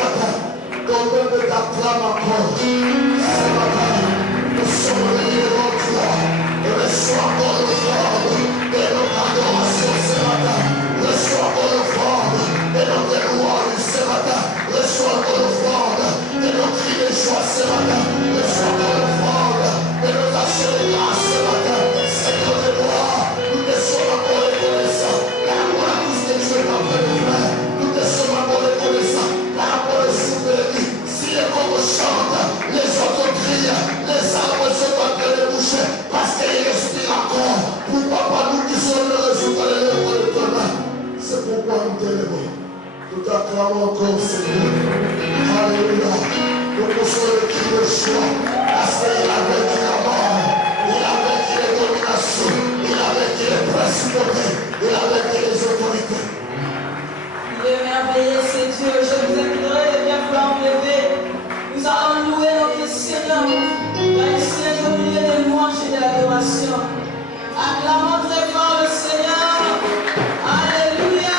matin, donne de ta flamme encore. Ce matin, nous sommes liés devant toi. Reçois encore le forme de notre adoration ce matin. Reçois encore le forme de notre louange ce matin. Reçois encore le forme de nos cris de joie ce matin. Reçois encore le forme de nos actions de grâce ce matin. Seigneur de gloire, nous te sommes encore reconnaissants par rapport à tout ce que tu es en train de faire. Nous te sommes encore reconnaissants par rapport au souffle de vie. Si les corps chantent, les autres crient, les arbres sont en train de bouger parce qu'ils respirent encore. Pourquoi pas nous qui sommes le résultat de l'œuvre de ton main? C'est pourquoi nous t'élevons. Nous t'acclamons encore, Seigneur. Alléluia. Nous poussons le cri de joie parce qu'il a vaincu la mort. Il a vaincu les dominations. Il a vaincu les principautés. Il a vaincu les autorités. Il est merveilleux, c'est Dieu. Je vous inviterai de bien vouloir me lever. Nous allons louer notre Seigneur. Car il siège au milieu des louanges et de l'adoration. Acclamons très fort le Seigneur. Alléluia.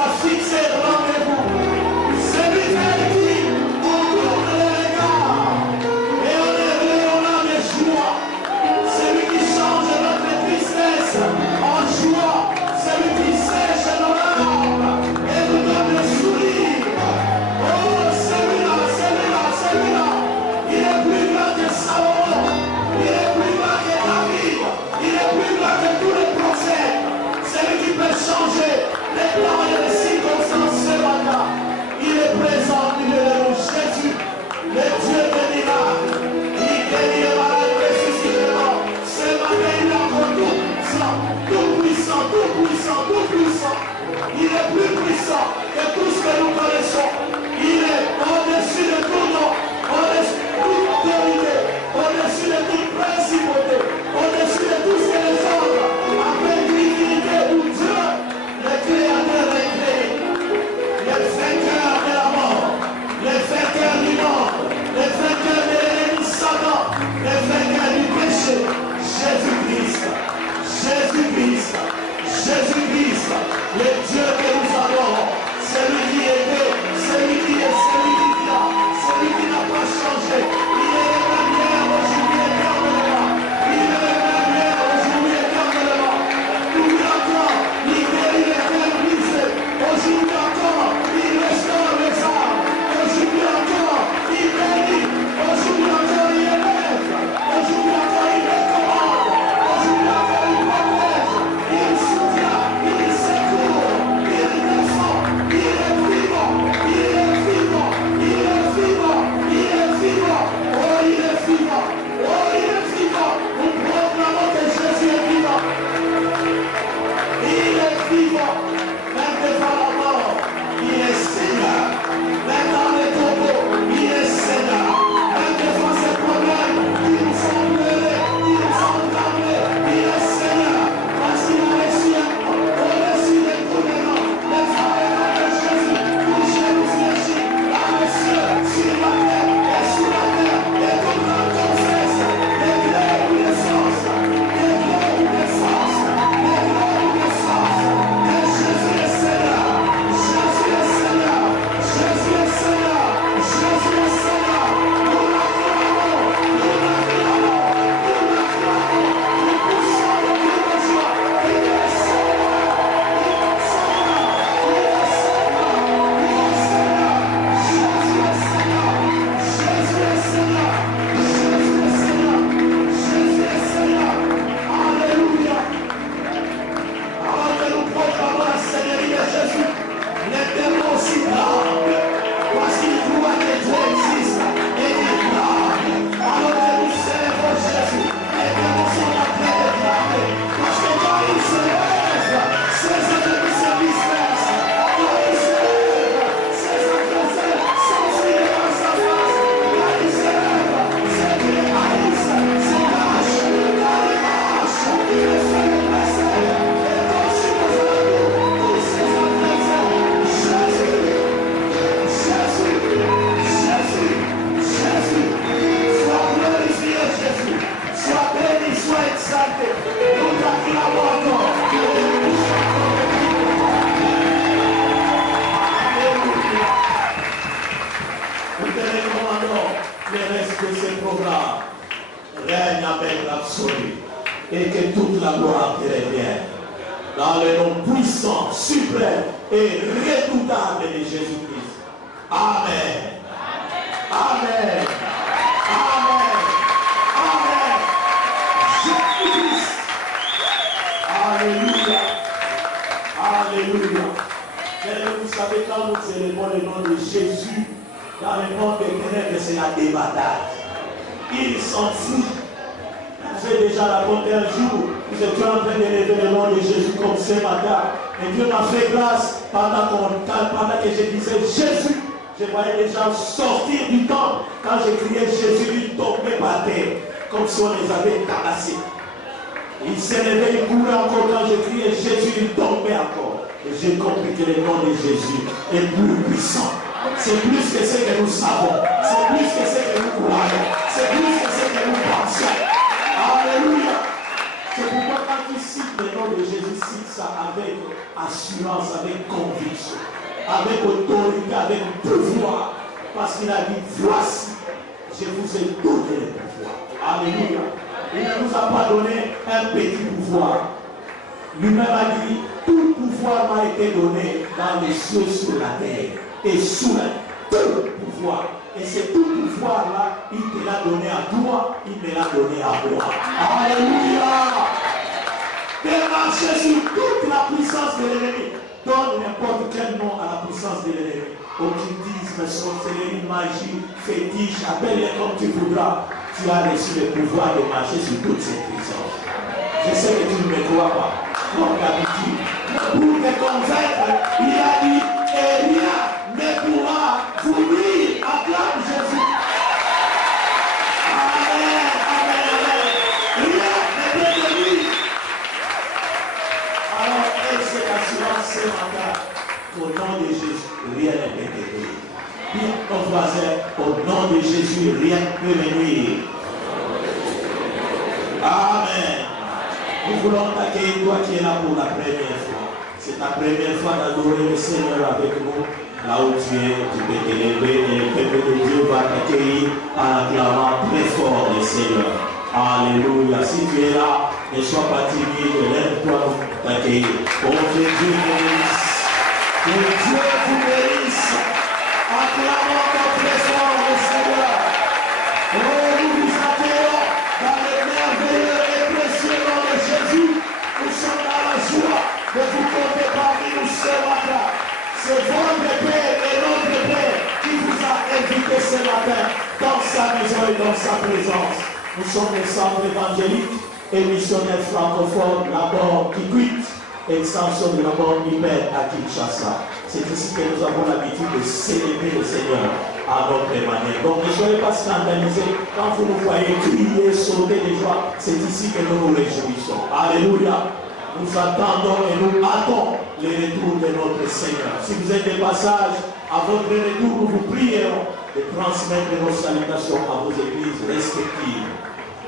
a fixé rendez-vous. C'est lui qui on tourne les regards et on est venu, on a des joies. C'est lui qui change notre tristesse en joie. C'est lui qui sèche nos larmes et nous donne le sourire. Oh, celui-là, celui-là, celui-là. Il est plus grand que Salomon. Il est plus grand que David. Il est plus grand que tous les prophètes. C'est lui qui peut changer les temps et les circonstances ce matin. Il est présent au milieu de nous. Jésus, le Dieu des miracles. Il guérit les malades, il ressuscite les morts. Ce matin, il est encore tout puissant, tout puissant, tout puissant, tout puissant. Il est plus puissant que tout ce que nous connaissons. Il est au-dessus de tout nom, au-dessus de toute autorité, au-dessus de toute principauté, au-dessus de tout ce que les hommes appellent divinité ou Dieu, le Créateur est créé, le vainqueur de la mort, le vainqueur du monde, le vainqueur de l'ennemi Satan, le vainqueur du péché, Jésus-Christ, Jésus-Christ, Jésus-Christ, le Dieu que nous adorons, celui qui était, celui qui est, celui qui vient, celui qui n'a pas changé. Il est le même hier, aujourd'hui, éternellement. Il est le même hier, aujourd'hui, éternellement. Nous encore, il guérit les cœurs brisés. Aujourd'hui encore, il restaure les âmes. Aujourd'hui encore, il bénit. Aujourd'hui encore, il élève. Aujourd'hui encore, il recommande. Aujourd'hui encore, il protège. Il soutient, il secourt, il défend, il est vivant, il est vivant, il est vivant, il est vivant. Oh, il est vivant, oh, il est vivant. Nous proclamons que Jésus est vivant. Il est vivant, même devant la mort, il est Seigneur. Même dans les tombeaux, il est Seigneur. Même devant ces problèmes qui nous font pleurer, qui nous font trembler, il est Seigneur. Parce qu'il a reçu au-dessus de tous les noms, les frères de Jésus, pour Jérusalem, dans les cieux, sur la terre et sous la terre, et toute la confesse, des glaives ou des forces, des glaives ou des forces, des glaives ou des forces, et Jésus est Seigneur, Jésus est Seigneur, Jésus est Seigneur, Jésus est Seigneur, nous l'acclamons, nous l'acclamons, nous l'acclamons, nous poussons le cri de joie, il est Seigneur, il est Seigneur, il est Seigneur, il est Seigneur, Jésus est Seigneur, Jésus est Seigneur, Jésus est Seigneur, Jésus est Seigneur, Alléluia. Alors que nous proclamons la Seigneurie de Jésus, les démons aussi tremblent, parce qu'ils croient que Dieu existe et ils tremblent. Alors que nous célébrons Jésus, les démons sont en train de trembler, parce que quand il se lève, ses ennemis se dispersent. Quand il se lève, ses adversaires s'enfuient devant sa face. Quand il se lève, ses pieds haïssent, se cachent. Quand il marche, il les fait dépasser. Et consume aux alentours tous ses adversaires. Jésus, Jésus, Jésus, Jésus. Sois glorifié, Jésus. Sois béni, sois exalté. Nous t'acclamons encore. Alléluia. Nous te recommandons le reste de ce programme. Règne avec l'absolu. Et que toute la gloire te revienne. Dans le nom puissant, suprême et redoutable de Jésus-Christ. Amen. Amen. Amen. Amen. Jésus-Christ. Alléluia. Alléluia. Mais vous savez, quand nous célébrons le nom de Jésus, dans le monde des ténèbres, c'est la débâtage. Il s'en fout. J'ai déjà raconté un jour, nous étions en train d'élever le nom de Jésus comme ce matin. Et Dieu m'a fait grâce pendant que je disais Jésus. Je voyais les gens sortir du temple. Quand je criais Jésus, ils tombaient par terre, comme si on les avait tabassés. Ils s'élevaient, ils couraient encore. Quand je criais Jésus, ils tombaient encore. Et j'ai compris que le nom de Jésus est plus puissant. C'est plus que ce que nous savons. C'est plus que ce que nous croyons. C'est plus que ce que nous pensons. Alléluia. C'est pourquoi quand tu cites le nom de Jésus, cite ça avec assurance, avec conviction, avec autorité, avec pouvoir. Parce qu'il a dit, voici, je vous ai donné le pouvoir. Alléluia. Il ne nous a pas donné un petit pouvoir. Lui-même a dit, tout pouvoir m'a été donné dans les cieux, sur la terre et sous la terre. Tout pouvoir. Et c'est tout pouvoir-là, il te l'a donné à toi, il me l'a donné à moi. Alléluia. De marcher sur toute la puissance de l'ennemi. Donne n'importe quel nom à la puissance de l'ennemi. Occultisme, sorcellerie, magie, fétiche, appelle-les comme tu voudras. Tu as reçu le pouvoir de marcher sur toutes ces puissances. Je sais que tu ne me crois pas. Comme d'habitude. Pour te convaincre, il a dit, et rien ne pourra vous nuire. Acclame Jésus. Amen, amen, amen. Rien ne peut te nuire. Alors, est-ce que l'assurance ce matin, au nom de Jésus, rien ne peut te nuire. Dis ton voisin, au nom de Jésus, rien ne peut me nuire. Amen. Nous voulons t'accueillir, toi qui es là pour la première fois. C'est ta première fois d'adorer le Seigneur avec nous. Là où tu es, tu peux t'élever et le peuple de Dieu va t'accueillir en acclamant très fort le Seigneur. Alléluia. Si tu es là, ne sois pas timide, lève-toi pour t'accueillir. Oh, que Dieu bénisse. Que Dieu vous bénisse. Acclamons très fort le Seigneur. Oh, nous vous accueillons dans le merveilleux et précieux nom de Jésus. Nous sommes dans la joie de vous compter parmi nous ce matin. C'est votre Père et notre Père qui vous a invité ce matin dans sa maison et dans sa présence. Nous sommes les centres évangéliques et missionnaires francophones, Labor Kikwit, extension de Labor Hyper à Kinshasa. C'est ici que nous avons l'habitude de célébrer le Seigneur à notre manière. Donc ne soyez pas scandalisés quand vous nous voyez crier, sauter de joie. C'est ici que nous nous réjouissons. Alléluia. Nous attendons et nous hâtons le retour de notre Seigneur. Si vous êtes de passage, à votre retour, nous vous prierons de transmettre nos salutations à vos églises respectives.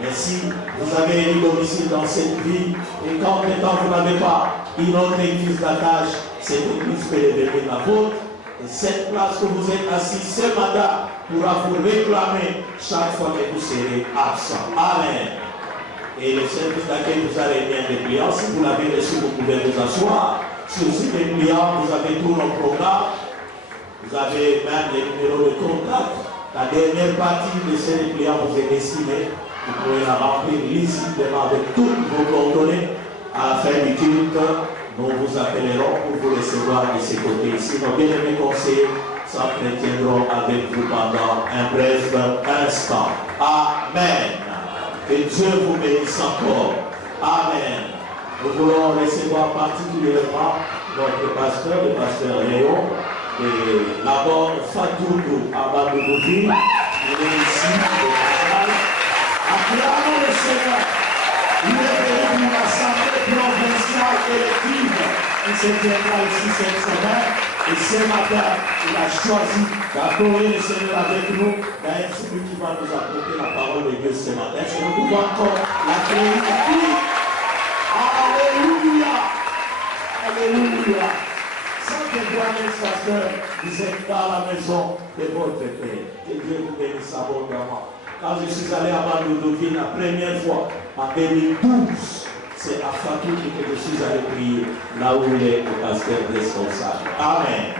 Mais si vous avez un domicile dans cette ville et qu'entre-temps vous n'avez pas une autre église d'attache, cette église peut devenir la vôtre. Et cette place où vous êtes assis ce matin pourra vous réclamer chaque fois que vous serez absent. Amen. Et le service d'accueil vous a remis un dépliant. Si vous l'avez reçu, vous pouvez vous asseoir. Sur ce dépliant, vous avez tous nos programmes. Vous avez même les numéros de contact. La dernière partie de ce dépliant vous est destinée. Vous pouvez la remplir lisiblement avec toutes vos coordonnées. À la fin du culte, nous vous appellerons pour vous recevoir de ces côtés. Si nos bien-aimés conseillers s'entretiendront avec vous pendant un bref instant. Amen. Que Dieu vous bénisse encore. Amen. Nous voulons recevoir particulièrement notre pasteur, le pasteur Léon, et d'abord Fatoudou Abadoudoudi. Il est ici, le passage. Acclamons le Seigneur. Il est venu pour l'Assemblée provinciale élective qui se tiendra ici cette semaine. Et ce matin, il a choisi d'adorer le Seigneur avec nous. D'ailleurs, c'est lui qui va nous apporter la parole de Dieu ce matin. Est-ce que nous pouvons encore l'accueillir? Alléluia! Alléluia! Sans que toi-même, pasteur, vous êtes dans la maison de votre Père. Que Dieu vous bénisse abondamment. Quand je suis allé à Bandoudouville la première fois, en 2012, c'est à Fatou que je suis allé prier, là où il est le pasteur responsable. Amen.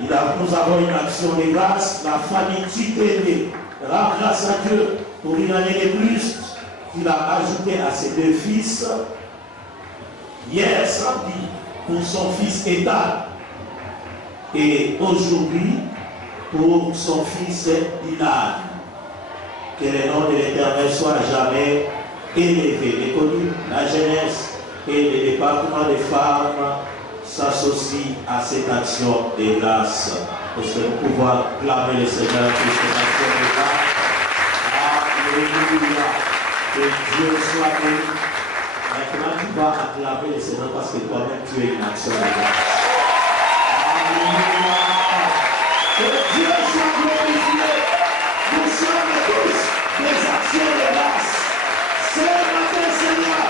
Nous avons une action de grâce, la famille Titélé rend grâce à Dieu pour une année de plus qu'il a ajouté à ses deux fils. Hier samedi, pour son fils Ethan. Et aujourd'hui, pour son fils Dinan. Que le nom de l'Éternel soit jamais élevé. Et connu, la jeunesse et le département des femmes s'associent à cette action de grâce. Parce que nous pouvons acclamer le Seigneur pour cette action de grâce. Alléluia. Que Dieu soit béni. Maintenant, tu vas acclamer le Seigneur parce que toi-même tu es une action de grâce. Alléluia. Que Dieu soit glorifié. Nous sommes tous des actions de grâce. Ce matin, Seigneur,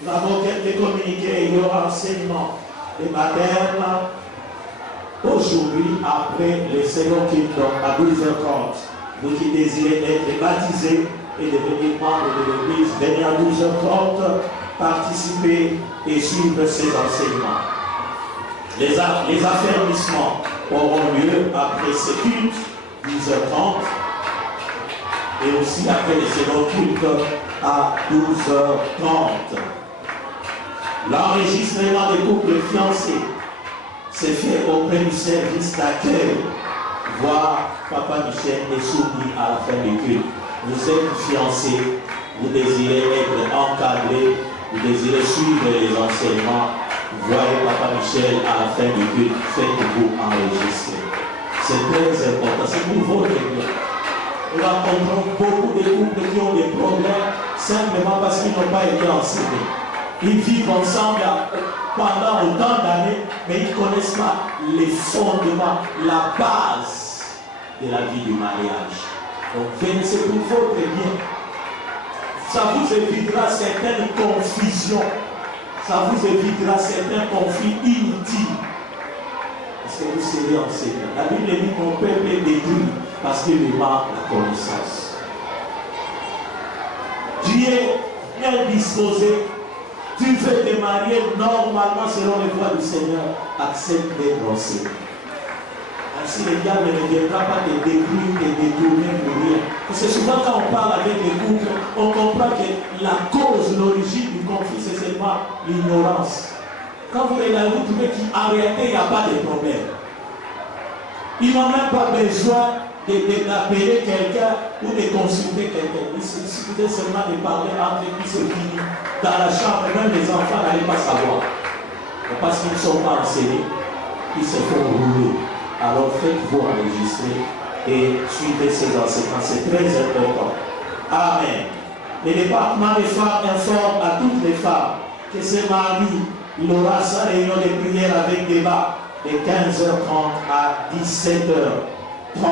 Nous avons quelques communiqués, il y aura enseignement des baptêmes aujourd'hui après le second culte à 12h30. Vous qui désirez être baptisés et devenir membre de l'église, venez à 12h30, participer et suivre ces enseignements. Les affermissements auront lieu après ce culte, 10h30, et aussi après le second culte à 12h30. L'enregistrement des couples fiancés s'est fait auprès du service d'accueil. Voir Papa Michel est soumis à la fin du culte. Vous êtes fiancés, vous désirez être encadrés, vous désirez suivre les enseignements. Voyez Papa Michel à la fin du culte, faites-vous enregistrer. C'est très important, c'est pour votre bien. Nous rencontrons beaucoup de couples qui ont des problèmes simplement parce qu'ils n'ont pas été enseignés. Ils vivent ensemble pendant autant d'années, mais ils ne connaissent pas les fondements, la base de la vie du mariage. Donc venez, c'est pour votre bien. Ça vous évitera certaines confusions. Ça vous évitera certains conflits inutiles. Parce que vous serez enseignés. La Bible dit que mon peuple est détruit parce qu'il manque la connaissance. Tu es bien disposé. Tu veux te marier normalement selon les voies du Seigneur. Accepte d'être enseigné. Ainsi le diable ne viendra pas te détruire, te détourner pour rien. Parce que souvent quand on parle avec les couples, on comprend que la cause, l'origine du conflit, c'est seulement l'ignorance. Quand vous regardez, vous trouvez qu'en réalité, il n'y a pas de problème. Ils n'ont même pas besoin d'appeler quelqu'un ou de consulter quelqu'un. Il suffit seulement de parler entre eux, puis c'est fini. Dans la chambre, même les enfants n'allaient pas savoir. Parce qu'ils ne sont pas enseignés, ils se font rouler. Alors faites-vous enregistrer et suivez ces enseignements, c'est très important. Amen. Le département des femmes informe à toutes les femmes que ce mardi, il aura sa réunion de prière avec débat de 15h30 à 17h30.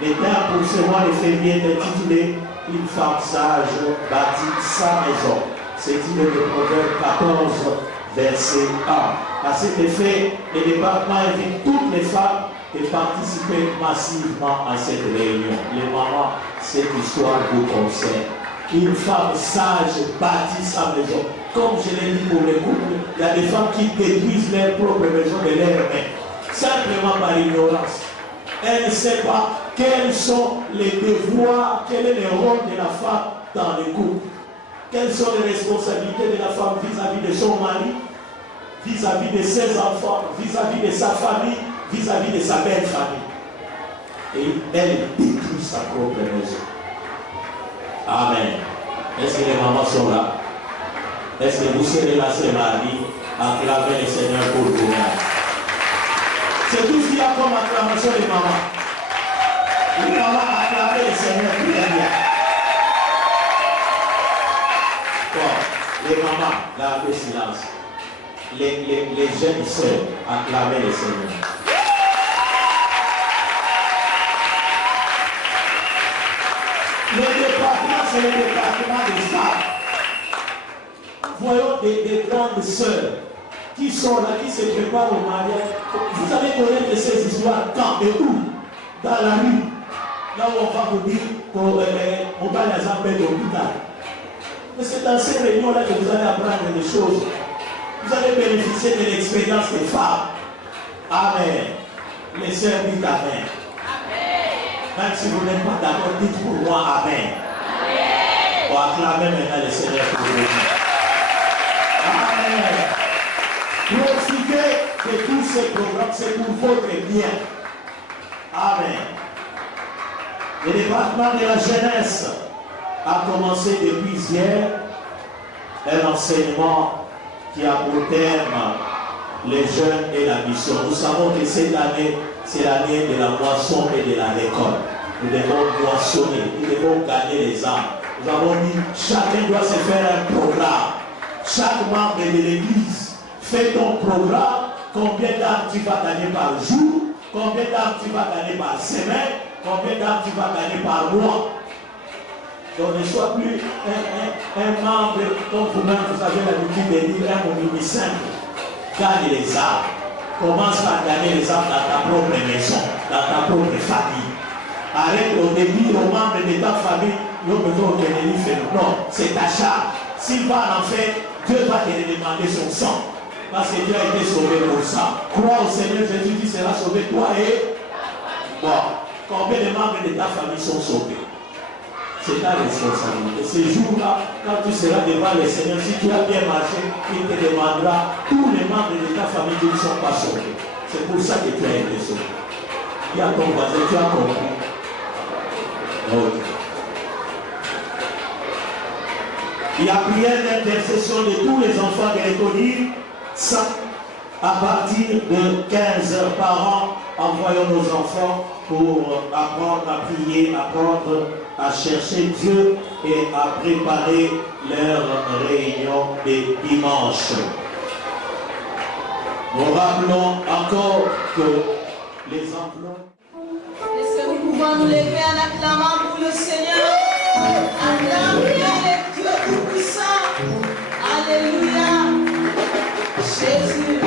Le thème pour ce mois de février est intitulé « Une femme sage bâtit sa maison ». C'est tiré de Proverbe 14, verset 1. À cet effet, le département invite toutes les femmes à participer massivement à cette réunion. Les mamans, cette histoire vous concerne. Une femme sage bâtit sa maison. Comme je l'ai dit pour les couples, il y a des femmes qui détruisent leur propre maison de leurs mains, simplement par ignorance. Elle ne sait pas quels sont les devoirs, quel est le rôle de la femme dans le couple. Quelles sont les responsabilités de la femme vis-à-vis de son mari, vis-à-vis de ses enfants, vis-à-vis de sa famille, vis-à-vis de sa belle famille. Et elle détruit sa propre maison. Amen. Est-ce que les mamans sont là? Est-ce que vous serez là ce mardi à acclamer le Seigneur pour vous? C'est tout ce qu'il y a comme acclamation des mamans. Les mamans acclament le Seigneur très bien. Bon, les mamans, gardez silence. Les jeunes sœurs acclament le Seigneur. Le département, c'est le département des femmes. Voyons des grandes sœurs qui sont là, qui se préparent au mariage. Vous allez connaître ces histoires quand et où? Dans la rue. Là où on va vous dire qu'on va les embêter au l'hôpital. Mais c'est dans ces réunions-là que vous allez apprendre des choses. Vous allez bénéficier de l'expérience des femmes. Amen. Les sœurs disent Amen. Même si vous n'êtes pas d'accord, dites pour moi Amen. Amen. On va acclamer maintenant le Seigneur pour vous. Amen. Profitez de tous ces programmes, c'est pour votre bien. Amen. Le département de la jeunesse a commencé depuis hier un enseignement qui a pour terme les jeunes et la mission. Nous savons que cette année, c'est l'année de la moisson et de la récolte. Nous devons moissonner, nous devons gagner les âmes. Nous avons dit, chacun doit se faire un programme. Chaque membre de l'église fait ton programme. Combien d'âmes tu vas gagner par jour? Combien d'âmes tu vas gagner par semaine? Combien d'âmes tu vas gagner par mois? Donc ne sois plus un membre comme vous-même, vous avez l'habitude de dire un mobile simple. Gagne les âmes. Commence par gagner les âmes dans ta propre maison, dans ta propre famille. Arrête au début aux membres de ta famille, non, c'est ta charge. S'il va en enfer, Dieu va te demander son sang. Parce que Dieu a été sauvé pour ça. Crois au Seigneur Jésus qui sera sauvé, toi et moi. Combien de membres de ta famille sont sauvés? C'est ta responsabilité. Ces jours-là, quand tu seras devant le Seigneur, si tu as bien marché, il te demandera tous les membres de ta famille qui ne sont pas sauvés. C'est pour ça que tu as été sauvé. Il y a ton voisin, tu as compris. Okay. Il y a prière d'intercession de tous les enfants de l'école, à partir de 15 heures par an. Envoyons nos enfants pour apprendre à prier, apprendre à chercher Dieu et à préparer leur réunion des dimanches. Nous rappelons encore que les emplois. Est-ce que nous pouvons nous lever en acclamant pour le Seigneur? Acclamez le Dieu tout-puissant. Alléluia. Jésus.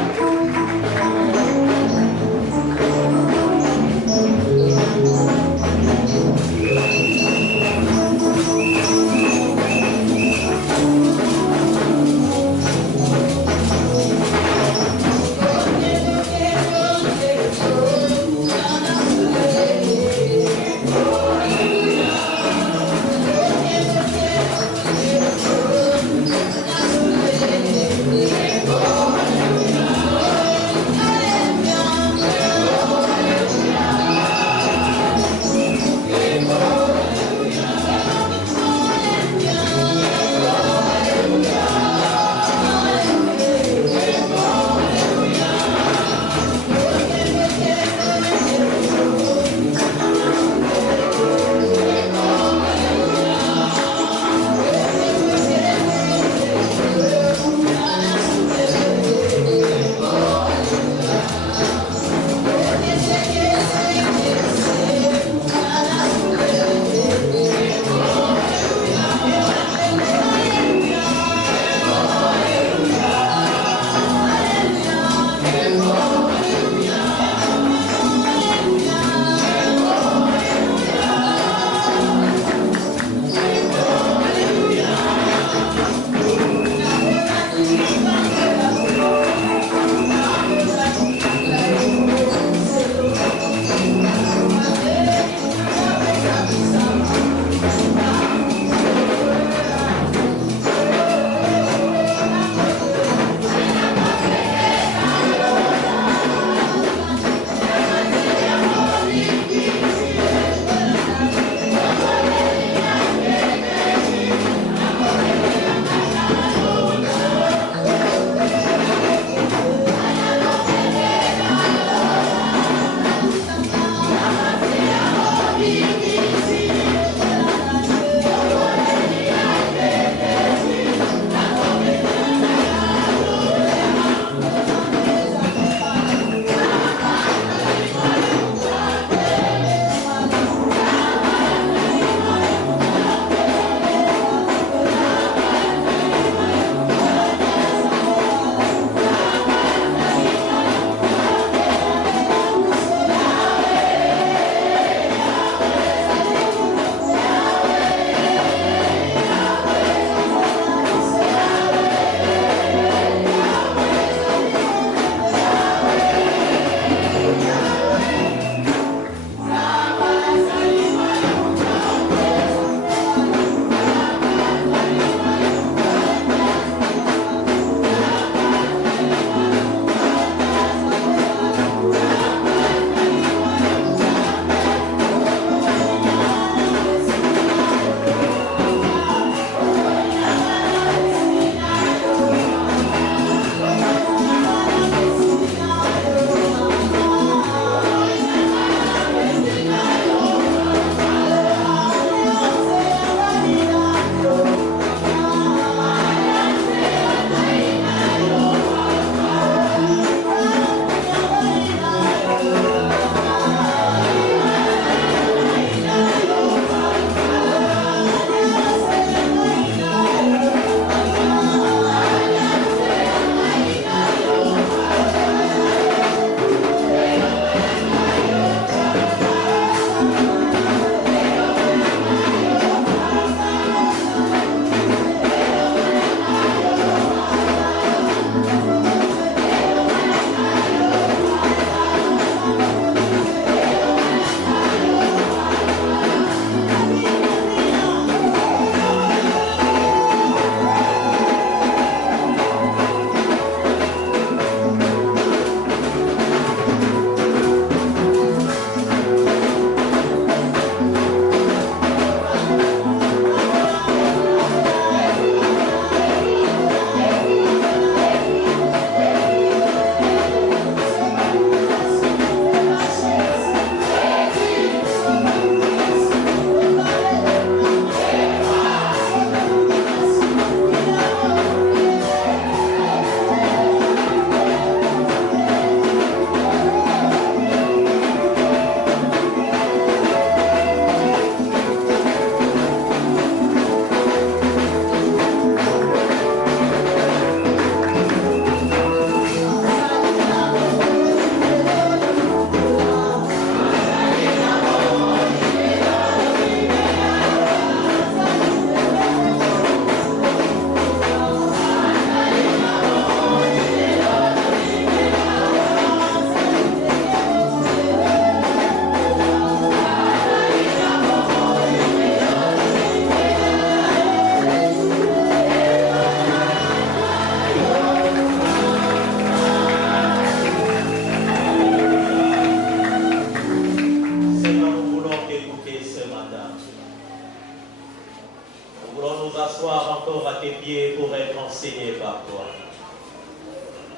et pour être enseigné par toi.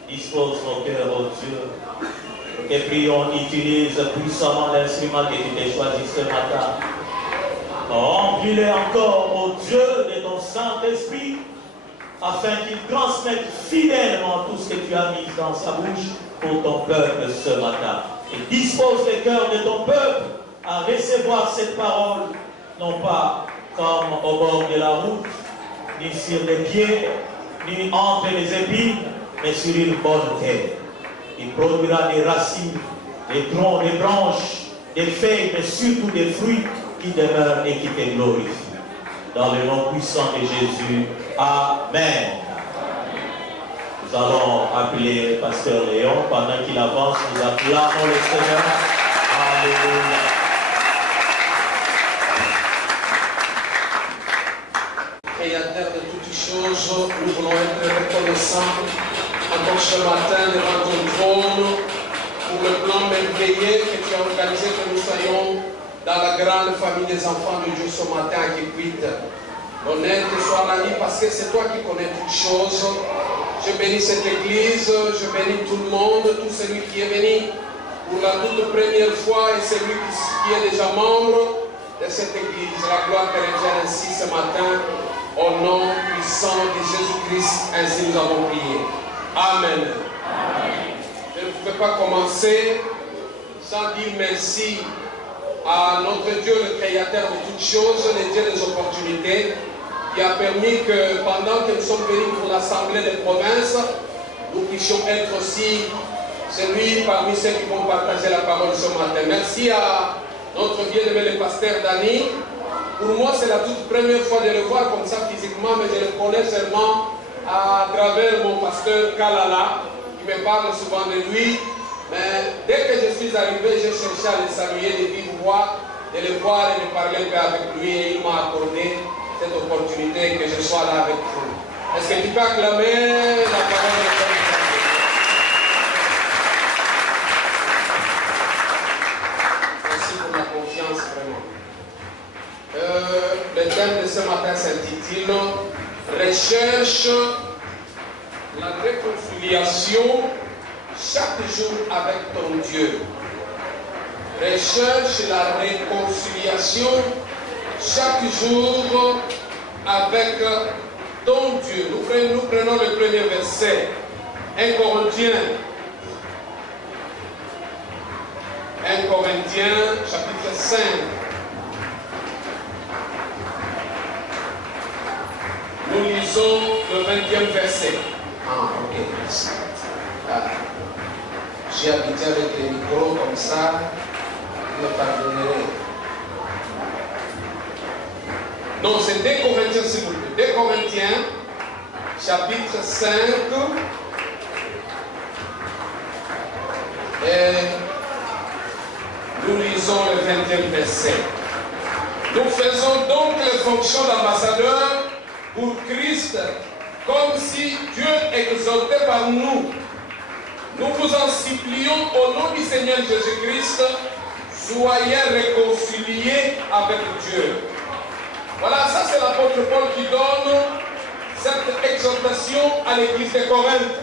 Dispose nos cœurs, oh Dieu. Et prions, utilise puissamment l'instrument que tu t'es choisi ce matin. Remplis-le encore, oh Dieu, de ton Saint-Esprit, afin qu'il transmette fidèlement tout ce que tu as mis dans sa bouche pour ton peuple ce matin. Et dispose le cœur de ton peuple à recevoir cette parole, non pas comme au bord de la route, ni sur les pieds, ni entre les épines, mais sur une bonne terre. Il produira des racines, des troncs, des branches, des feuilles, mais surtout des fruits qui demeurent et qui te glorifient. Dans le nom puissant de Jésus. Amen. Nous allons appeler Pasteur Léon. Pendant qu'il avance, nous acclamons le Seigneur. Alléluia. Créateur de toutes choses, nous voulons être reconnaissants encore ce matin devant ton trône pour le plan merveilleux que tu as organisé que nous soyons dans la grande famille des enfants de Dieu ce matin à Kikwit. L'honneur te soit rendu parce que c'est toi qui connais toutes choses. Je bénis cette église, je bénis tout le monde, tout celui qui est venu pour la toute première fois et celui qui est déjà membre de cette église. La gloire te revienne ainsi ce matin. Au nom puissant de Jésus-Christ, ainsi nous avons prié. Amen. Amen. Je ne pouvais pas commencer sans dire merci à notre Dieu, le Créateur de toutes choses, le Dieu des opportunités, qui a permis que pendant que nous sommes venus pour l'Assemblée des provinces, nous puissions être aussi celui parmi ceux qui vont partager la parole ce matin. Merci à notre bien-aimé le pasteur Dani. Pour moi, c'est la toute première fois de le voir comme ça physiquement, mais je le connais seulement à travers mon pasteur Kalala, qui me parle souvent de lui. Mais dès que je suis arrivé, j'ai cherché à le saluer de vive voix, de le voir et de parler un peu avec lui, et il m'a accordé cette opportunité que je sois là avec vous. Est-ce que tu peux acclamer la parole de Dieu? Merci pour la confiance, vraiment. Le thème de ce matin s'intitule Recherche la réconciliation chaque jour avec ton Dieu. Recherche la réconciliation chaque jour avec ton Dieu. Nous prenons le premier verset. 1 Corinthiens chapitre 5. Nous lisons le 20e verset. Ok, merci. J'ai habité avec les micros comme ça, vous me pardonnerez. Non, c'est 2 Corinthiens, s'il vous plaît. 2 Corinthiens, chapitre 5. Et nous lisons le 20e verset. Nous faisons donc les fonctions d'ambassadeurs pour Christ, comme si Dieu exaltait par nous. Nous vous en supplions au nom du Seigneur Jésus-Christ, soyez réconciliés avec Dieu. Voilà, ça c'est l'apôtre Paul qui donne cette exhortation à l'église de Corinthe.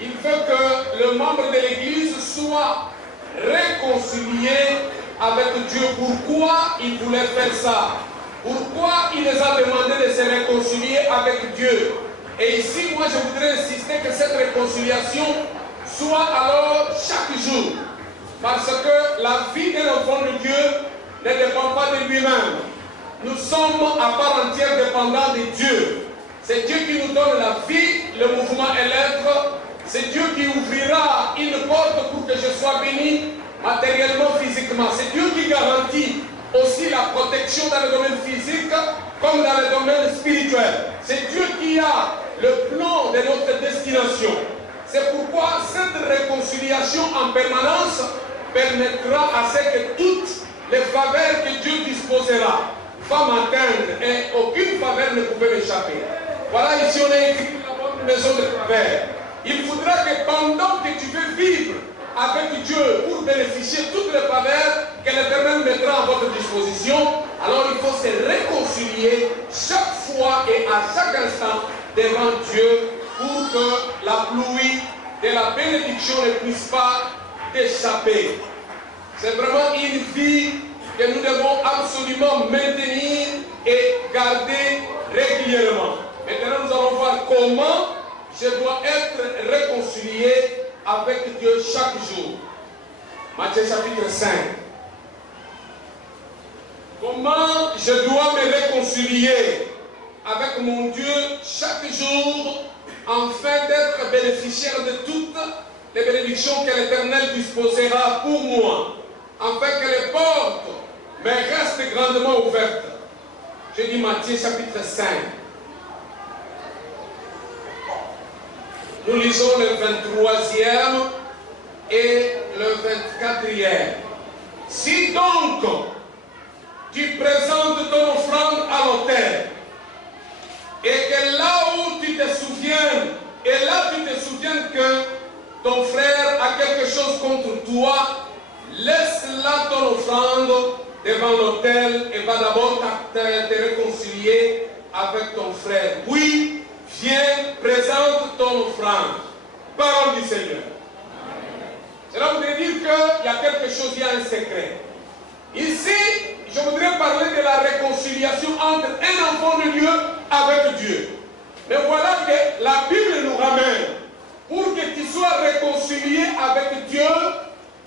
Il veut que le membre de l'église soit réconcilié avec Dieu. Pourquoi il voulait faire ça? Pourquoi il les a demandé de se réconcilier avec Dieu? Et ici, moi je voudrais insister que cette réconciliation soit alors chaque jour. Parce que la vie d'un enfant de Dieu ne dépend pas de lui-même. Nous sommes à part entière dépendants de Dieu. C'est Dieu qui nous donne la vie, le mouvement et l'être. C'est Dieu qui ouvrira une porte pour que je sois béni matériellement, physiquement. C'est Dieu qui garantit aussi la protection dans le domaine physique comme dans le domaine spirituel. C'est Dieu qui a le plan de notre destination. C'est pourquoi cette réconciliation en permanence permettra à ce que toutes les faveurs que Dieu disposera va m'atteindre et aucune faveur ne pouvait m'échapper. Voilà, ici on a écrit la bonne maison de faveur. Il faudra que pendant que tu veux vivre avec Dieu pour bénéficier de toutes les faveurs que l'Éternel mettra à votre disposition, alors il faut se réconcilier chaque fois et à chaque instant devant Dieu pour que la pluie de la bénédiction ne puisse pas t'échapper. C'est vraiment une vie que nous devons absolument maintenir et garder régulièrement. Maintenant, nous allons voir comment je dois être réconcilié avec Dieu chaque jour. Matthieu chapitre 5. Comment je dois me réconcilier avec mon Dieu chaque jour afin d'être bénéficiaire de toutes les bénédictions que l'Éternel disposera pour moi, afin que les portes me restent grandement ouvertes. Je dis Matthieu chapitre 5. Nous lisons le 23e et le 24e. Si donc tu présentes ton offrande à l'autel, et que là où tu te souviens, et là tu te souviens que ton frère a quelque chose contre toi, laisse là ton offrande devant l'autel et va d'abord te réconcilier avec ton frère. Puis, viens, présente ton offrande. Parole du Seigneur. Cela voudrait dire qu'il y a quelque chose, il y a un secret. Ici, je voudrais parler de la réconciliation entre un enfant de Dieu avec Dieu. Mais voilà que la Bible nous ramène. Pour que tu sois réconcilié avec Dieu,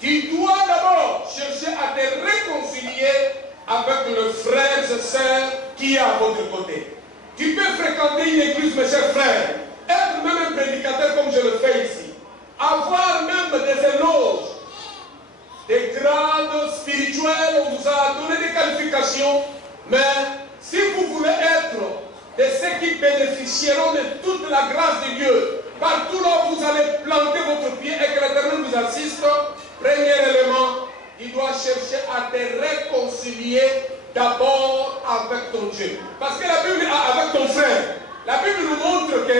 tu dois d'abord chercher à te réconcilier avec le frère et sœur qui est à votre côté. Tu peux fréquenter une église, mes chers frères, être même un prédicateur comme je le fais ici, avoir même des éloges, des grades spirituels, on vous a donné des qualifications, mais si vous voulez être de ceux qui bénéficieront de toute la grâce de Dieu, partout là où vous allez planter votre pied et que l'Éternel vous assiste, premier élément, tu dois chercher à te réconcilier d'abord avec ton Dieu. Parce que la Bible, avec ton frère, la Bible nous montre que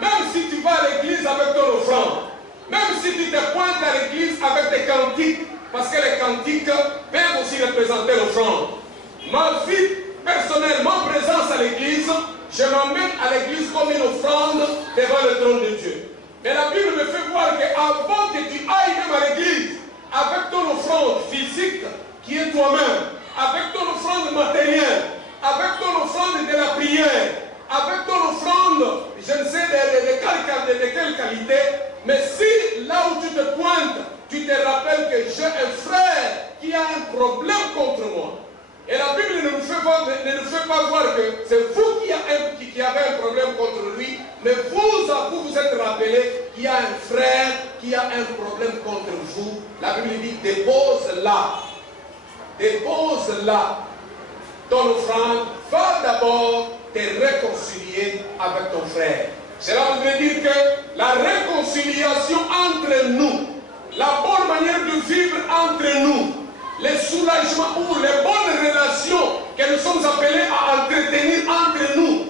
même si tu vas à l'église avec ton offrande, même si tu te pointes à l'église avec tes cantiques, parce que les cantiques peuvent aussi représenter l'offrande. Ma vie personnelle, ma présence à l'église, je m'emmène à l'église comme une offrande devant le trône de Dieu. Mais la Bible me fait voir qu'avant que tu ailles même à l'église, avec ton offrande physique, qui est toi-même, avec ton offrande matérielle, avec ton offrande de la prière, avec ton offrande, je ne sais de quelle qualité, mais si là où tu te pointes, tu te rappelles que j'ai un frère qui a un problème contre moi. Et la Bible ne nous fait pas voir que c'est vous qui avez un problème contre lui, mais vous vous êtes rappelé qu'il y a un frère qui a un problème contre vous. La Bible dit, dépose-la ton offrande, va d'abord te réconcilier avec ton frère. Cela veut dire que la réconciliation entre nous, la bonne manière de vivre entre nous, les soulagements ou les bonnes relations que nous sommes appelés à entretenir entre nous,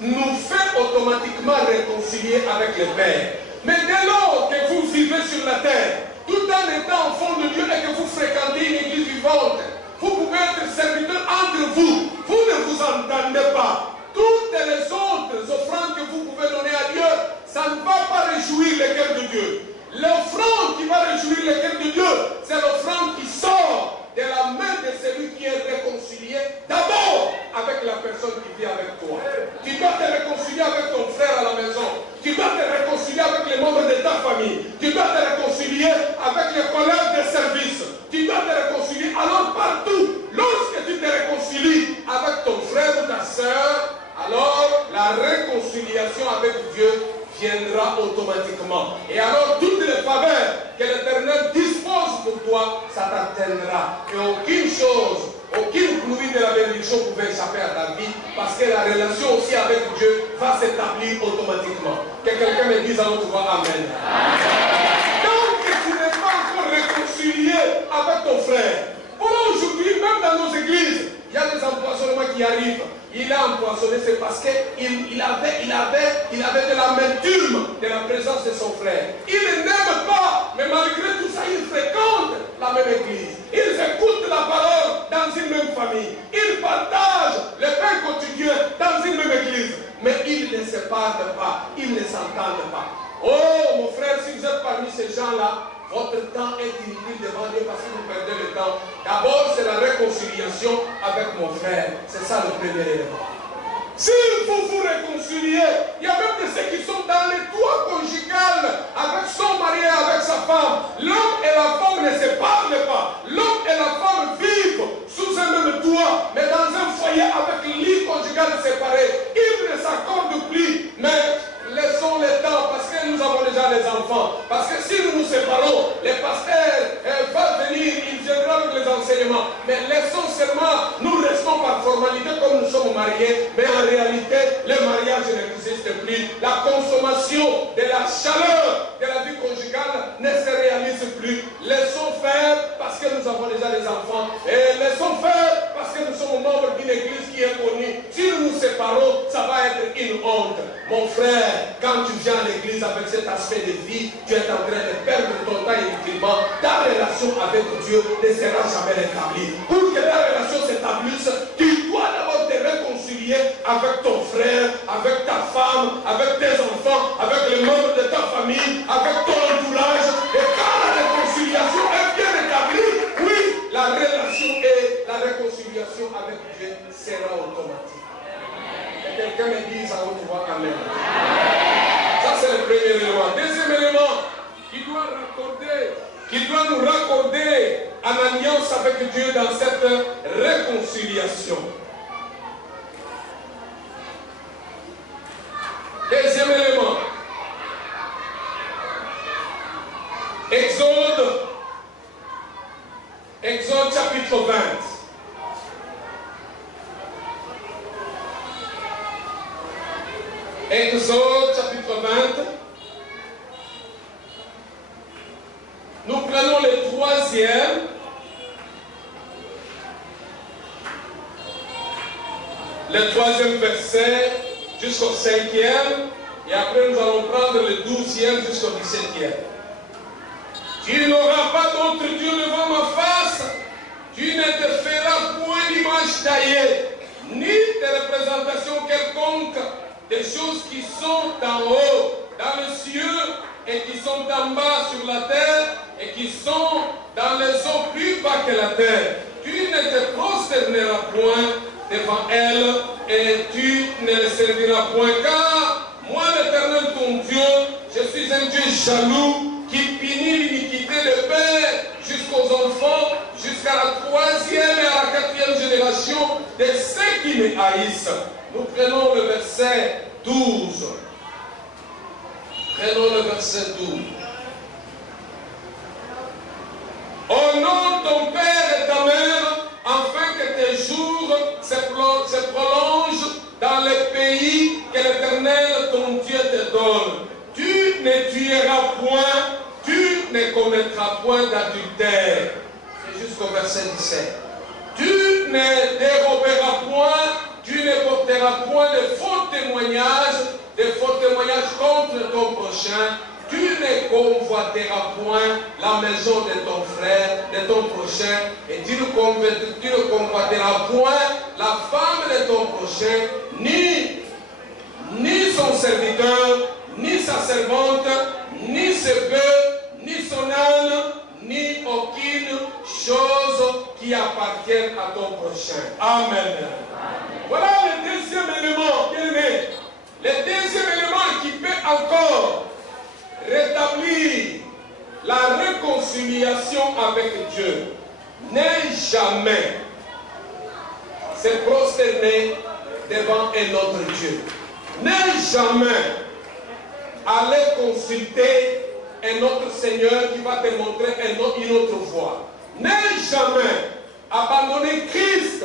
nous fait automatiquement réconcilier avec le Père. Mais dès lors que vous vivez sur la terre, tout en étant enfant de Dieu et que vous fréquentez une église vivante, vous pouvez être serviteur entre vous. Vous ne vous entendez pas. Toutes les autres offrandes que vous pouvez donner à Dieu, ça ne va pas réjouir le cœur de Dieu. L'offrande qui va réjouir le cœur de Dieu, c'est l'offrande qui sort de la main de celui qui est réconcilié d'abord avec la personne qui vit avec toi. Tu dois te réconcilier avec ton frère à la maison. Tu dois te réconcilier avec les membres de ta famille. Tu dois te réconcilier avec les collègues de service. Tu dois te réconcilier. Alors partout, lorsque tu te réconcilies avec ton frère ou ta soeur, alors la réconciliation avec Dieu viendra automatiquement. Et alors toutes les faveurs que l'Éternel dispose pour toi, ça t'atteindra. Et aucune chose, aucune pluie de la bénédiction pouvait échapper à ta vie, parce que la relation aussi avec Dieu va s'établir automatiquement. Que quelqu'un me dise à notre voix Amen. Donc tu n'es pas encore réconcilié avec ton frère. Voilà, aujourd'hui, même dans nos églises, il y a des empoisonnements qui arrivent. Il a empoisonné, c'est parce qu'il avait de l'amertume de la présence de son frère. Il n'aime pas, mais malgré tout ça, il fréquente la même église. Ils écoutent la parole dans une même famille. Ils partagent le pain quotidien dans une même église. Mais il ne sait pas parlent pas, ils ne s'entendent pas. Oh mon frère, si vous êtes parmi ces gens-là, votre temps est inutile devant Dieu parce que vous perdez le temps. D'abord, c'est la réconciliation avec mon frère. C'est ça le premier élément. Si vous vous réconciliez, il y a même de ceux qui sont dans les toits conjugales avec son mari et avec sa femme. L'homme et la femme ne se parlent pas. L'homme et la femme vivent sous un même toit, mais dans un foyer avec lit conjugal séparé. Ils ne s'accordent plus, mais laissons le temps parce que nous avons déjà les enfants. Parce que si nous nous séparons, les pasteurs vont venir, ils viendront avec les enseignements. Mais laissons seulement, nous restons par formalité comme nous sommes mariés, mais en réalité, le mariage n'existe plus. La consommation de la chaleur de la vie conjugale ne se réalise plus. Laissons faire parce que nous avons déjà les enfants. Et laissons faire parce que nous sommes membres d'une église qui est connue. Si nous nous séparons, ça va être une honte. Mon frère, quand tu viens à l'église avec cet aspect de vie, tu es en train de perdre ton temps inutilement. Ta relation avec Dieu ne sera jamais rétablie. Pour que ta relation s'établisse, tu dois d'abord te réconcilier avec ton frère, avec ta femme, avec tes enfants, avec les membres de ta famille, avec ton entourage. Et quand la réconciliation est bien rétablie, oui, la relation et la réconciliation avec Dieu sera automatique. Et quelqu'un me dise à haute voix amen. Ça c'est le premier élément. Deuxième élément, qui doit nous raccorder en alliance avec Dieu dans cette réconciliation. Deuxième élément. Exode chapitre 20. Exode chapitre 20. Nous prenons le troisième verset jusqu'au 5e. Et après nous allons prendre le 12e jusqu'au 17e. Tu n'auras pas d'autre Dieu devant ma face. Tu ne te feras point d'image taillée, ni de représentation quelconque des choses qui sont en haut, dans les cieux, et qui sont en bas sur la terre, et qui sont dans les eaux plus bas que la terre. Tu ne te prosterneras point devant elles, et tu ne les serviras point, car moi, l'Éternel, ton Dieu, je suis un Dieu jaloux, qui punit l'iniquité des pères jusqu'aux enfants, jusqu'à la 3e et à la 4e génération de ceux qui me haïssent. Nous prenons le verset 12. Prenons le verset 12. Honore ton père et ta mère, afin que tes jours se prolongent dans le pays que l'Éternel, ton Dieu, te donne. Tu ne tueras point, tu ne commettras point d'adultère. C'est jusqu'au verset 17. Tu ne déroberas point, tu ne porteras point de faux témoignages contre ton prochain. Tu ne convoiteras point la maison de ton frère, de ton prochain, et tu ne convoiteras point la femme de ton prochain, ni son serviteur, ni sa servante, ni ses bœufs, ni son âne, ni aucune chose qui appartienne à ton prochain. Amen. Voilà le deuxième élément, bien-aimé. Le deuxième élément qui peut encore rétablir la réconciliation avec Dieu. N'est jamais se prosterner devant un autre Dieu. N'est jamais aller consulter un autre Seigneur qui va te montrer une autre voie. N'est jamais abandonner Christ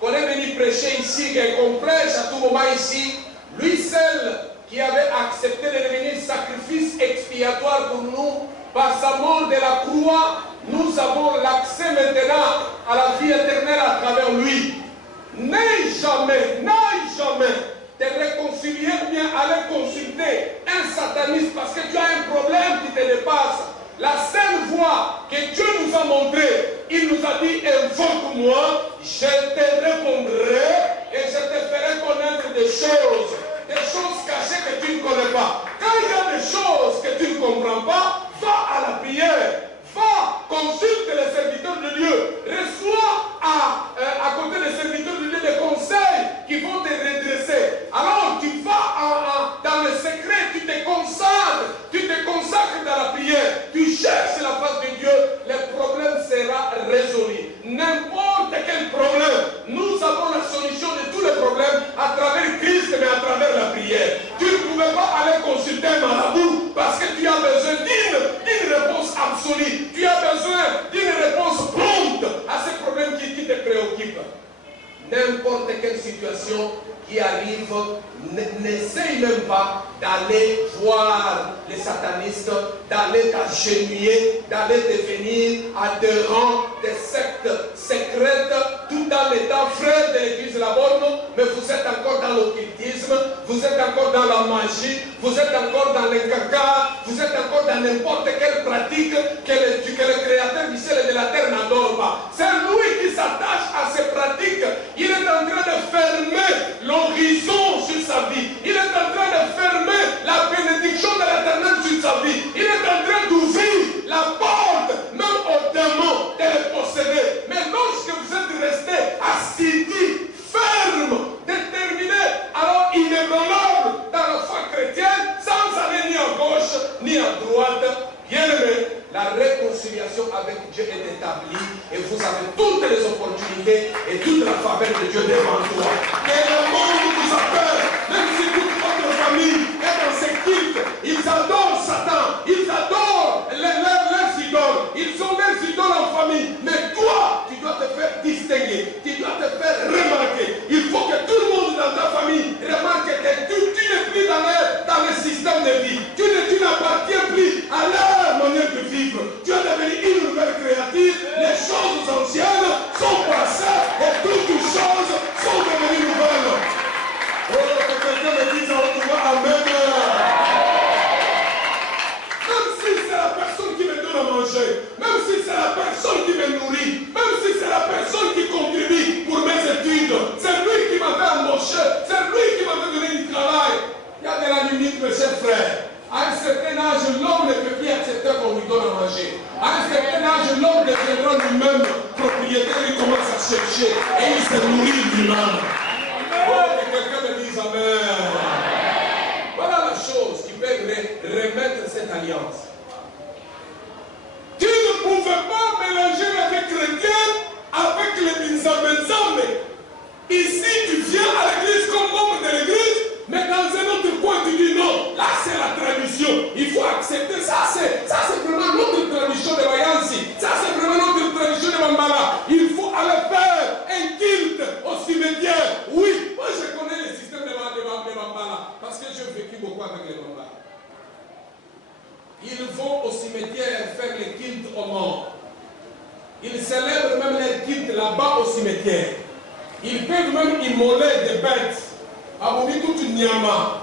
qu'on est venu prêcher ici, qu'on prêche à tout moment ici, lui seul qui avait accepté de devenir sacrifice expiatoire pour nous, par sa mort de la croix, nous avons l'accès maintenant à la vie éternelle à travers lui. N'aie jamais te réconcilier ou bien aller consulter un sataniste parce que tu as un problème qui te dépasse. La seule voie que Dieu nous a montrée, il nous a dit, invoque-moi, je te répondrai et je te ferai connaître des choses cachées situation qui arrive, n'essaye même pas d'aller voir les satanistes, d'aller t'agenouiller, d'aller devenir adhérent des sectes secrètes, tout en étant frère de l'église de la Borne, mais vous êtes encore dans l'occultisme, vous êtes encore dans la magie, vous êtes encore dans les caca, vous êtes encore dans n'importe quelle pratique que le créateur du ciel et de la terre n'adore pas. C'est lui qui s'attache à ces pratiques. Il est en train de fermer l'horizon sur sa vie. Il est en train de fermer la bénédiction de l'éternel sur sa vie. Il est en train d'ouvrir la porte, même aux démons, de les posséder. Mais lorsque vous êtes resté assidus, ferme, déterminé, alors inébranlable dans la foi chrétienne, sans aller ni à gauche ni à droite, bien aimé, la réconciliation avec Dieu est établie et vous avez toutes les opportunités et toute la faveur de Dieu devant toi. Et le monde vous appelle, même si toute votre famille est dans ces cultes, ils adorent Satan, ils adorent leurs idoles, ils ont leurs idoles en famille, mais toi, tu dois te faire distinguer, tu dois te faire remarquer. Il faut que tout le monde dans ta famille remarque que tu n'es plus dans le système de vie, tu n'appartiens plus à leur manière de vivre. Tu es devenu une nouvelle créature, les choses anciennes sont passées et toutes les choses sont devenues nouvelles. Oh, que quelqu'un me dise en toi, amen. Même si c'est la personne qui me donne à manger, même si c'est la personne qui me nourrit, même si c'est la personne qui contribue pour mes études, c'est lui qui m'a fait embaucher, c'est lui qui m'a fait donner du travail. Il y a de la limite, mes chers frères. À un certain âge, l'homme ne peut plus accepter qu'on lui donne à manger. À un certain âge, l'homme deviendra lui-même propriétaire, il commence à chercher et il se nourrit lui-même. Oh, que quelqu'un me dise amen. Voilà la chose qui peut remettre cette alliance. Tu ne pouvais pas mélanger la vie chrétienne avec les Binzabenzambe. Ici, tu viens à l'église comme membre de l'église. Mais dans un autre point, tu dis non, là c'est la tradition. Il faut accepter ça. C'est vraiment notre tradition de Bayansi. Ça c'est vraiment notre tradition de Mambala. Il faut aller faire un culte au cimetière. Oui, moi je connais le système de Mambala parce que j'ai vécu beaucoup avec les Mambala. Ils vont au cimetière faire les cultes aux morts. Ils célèbrent même les cultes là-bas au cimetière. Ils peuvent même immoler des bêtes. Abomi toute nyama,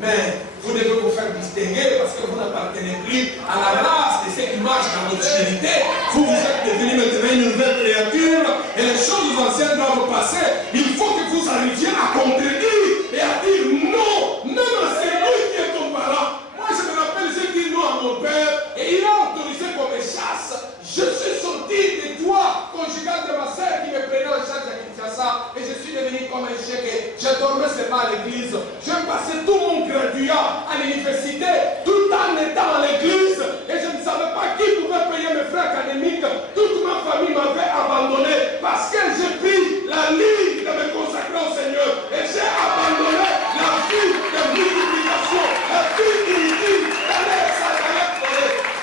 mais vous devez vous faire distinguer parce que vous n'appartenez plus à la race de ceux qui marchent dans l'obscurité. Vous êtes devenu maintenant une nouvelle créature et les choses anciennes doivent passer. Il faut que vous arriviez à contredire et à dire non, même à celui qui est ton parent. Moi je me rappelle, j'ai dit non à mon père et il a autorisé qu'on me chasse. Je suis sorti des doigts conjugal de ma sœur qui me prenait en charge à Kinshasa et je suis devenu comme un chèque. Je dormais seulement à l'église. Je passais tout mon graduat à l'université tout en étant à l'église et je ne savais pas qui pouvait payer mes frais académiques. Toute ma famille m'avait abandonné parce que j'ai pris la ligne de me consacrer au Seigneur et j'ai abandonné la vie de multiplication, la vie inutile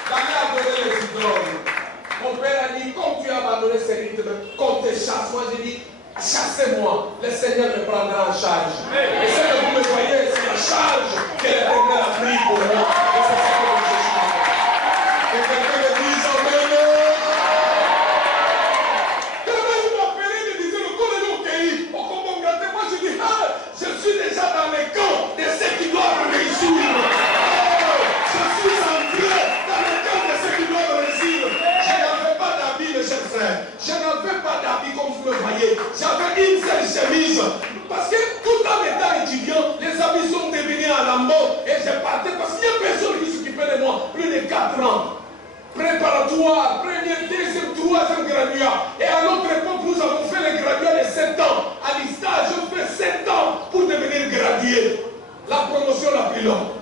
d'aller adorer les idoles. Mon père a dit, comme tu as abandonné ce rythme, qu'on te chasse. Moi j'ai dit, chassez-moi, le Seigneur me prendra en charge. Et ce que vous me voyez, c'est la charge que l'Éternel a pris pour moi. Et c'est ce que je suis. Et quelqu'un me dise, amen. Quand il m'appelait, il me disait, le corps est au pays, au Combo-Gâté. Moi je dis, ah, je suis déjà dans les camps de ceux qui doivent réussir. Je suis entré dans les camps de ceux qui doivent réussir. Chers frères, je n'avais pas d'habit comme vous me voyez. J'avais une seule chemise. Parce que tout en étant étudiant, les habits sont devenus à la mode. Et je partais parce qu'il y a personne qui s'occupait de moi. Plus de 4 ans. Préparatoire, premier, deuxième, troisième graduat. Et à notre époque, nous avons fait les graduats de 7 ans. À l'ISTA, je fais 7 ans pour devenir gradué. La promotion la plus longue.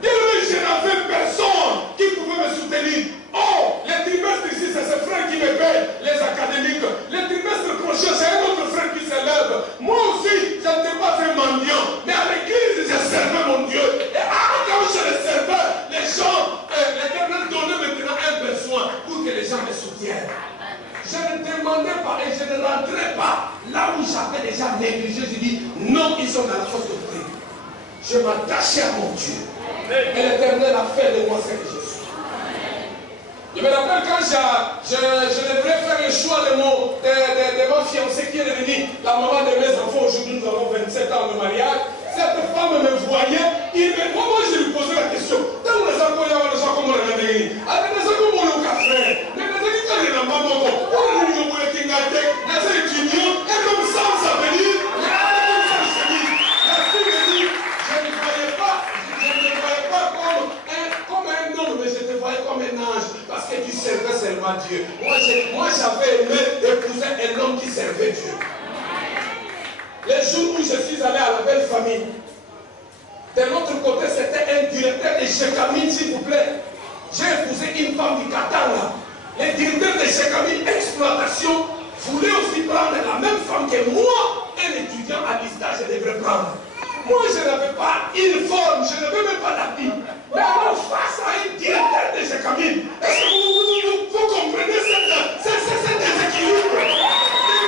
Bien aimé, je n'avais personne qui pouvait me soutenir. Oh, les trimestres ici, c'est ce frère qui me paye les académiques. Les trimestres prochains, c'est un autre frère qui s'élève. Moi aussi, je n'étais pas un mendiant. Mais à l'église, je servais mon Dieu. Et quand je le servais, les gens, l'Éternel donnait maintenant un besoin pour que les gens me soutiennent. Je ne demandais pas et je ne rentrais dans la force de prier. Je m'attachais à mon Dieu. Et l'Éternel a fait de moi ce que je suis. Je me rappelle quand je devrais faire le choix de ma fiancée qui est devenue la maman de mes enfants. Aujourd'hui, nous avons 27 ans de mariage. Cette femme me voyait. Moi, je lui posais la question. Tant que les enfants, il y a des gens comme on l'a dit. Avec des gens comme on l'a fait. Mais les gens qui ont pas bon. On a dit que vous êtes les étudiants. Et comme ça, ça veut dire. Je ne voyais pas comme un homme, mais je te voyais comme un ange, parce que tu servais seulement Dieu. Moi j'avais aimé épouser un homme qui servait Dieu. Les jours où je suis allé à la belle famille, de l'autre côté c'était un directeur de Chekamine, s'il vous plaît. J'ai épousé une femme du Qatar là. Les directeurs de Chekamine exploitation voulaient aussi prendre la même femme que moi, un étudiant à l'ISTA, je devrais prendre. Moi, je n'avais pas une forme, je n'avais même pas d'habit. Mais alors, face à un directeur de Chekamine, est-ce que vous comprenez cet déséquilibre? Et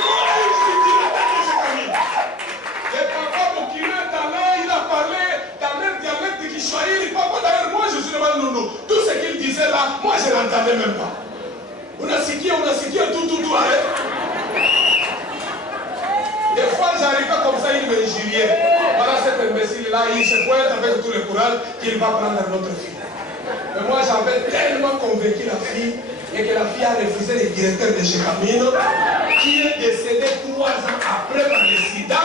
moi, je suis directeur de Chekamine. Le papa Bokiré est allé, il a parlé dans leur dialecte de Kiswahili. Papa, d'ailleurs, moi, je suis devant nous. Tout ce qu'il disait là, moi, je n'entendais même pas. On a siqué, tout, allez. Des fois, j'arrivais comme ça, il me injuriait. Voilà cet imbécile-là, il se pointe avec tout le courage qu'il va prendre notre fille. Mais moi, j'avais tellement convaincu la fille et que la fille a refusé le directeur de Chekamine, qui est décédé 3 ans après par le sida.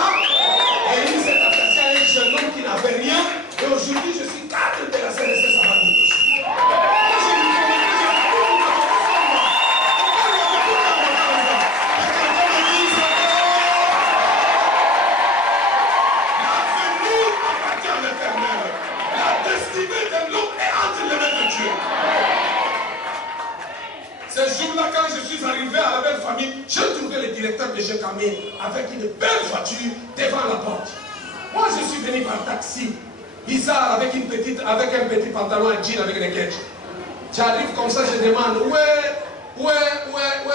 Et il s'est attaché à un jeune homme qui n'avait rien. Et aujourd'hui, je suis cadre de la CNSS à Bandouche. Ce jour-là, quand je suis arrivé à la belle famille, j'ai trouvé le directeur de Chekamine avec une belle voiture devant la porte. Moi, je suis venu par taxi, bizarre, avec un petit pantalon à jean avec des ketchup. J'arrive comme ça, je demande, où est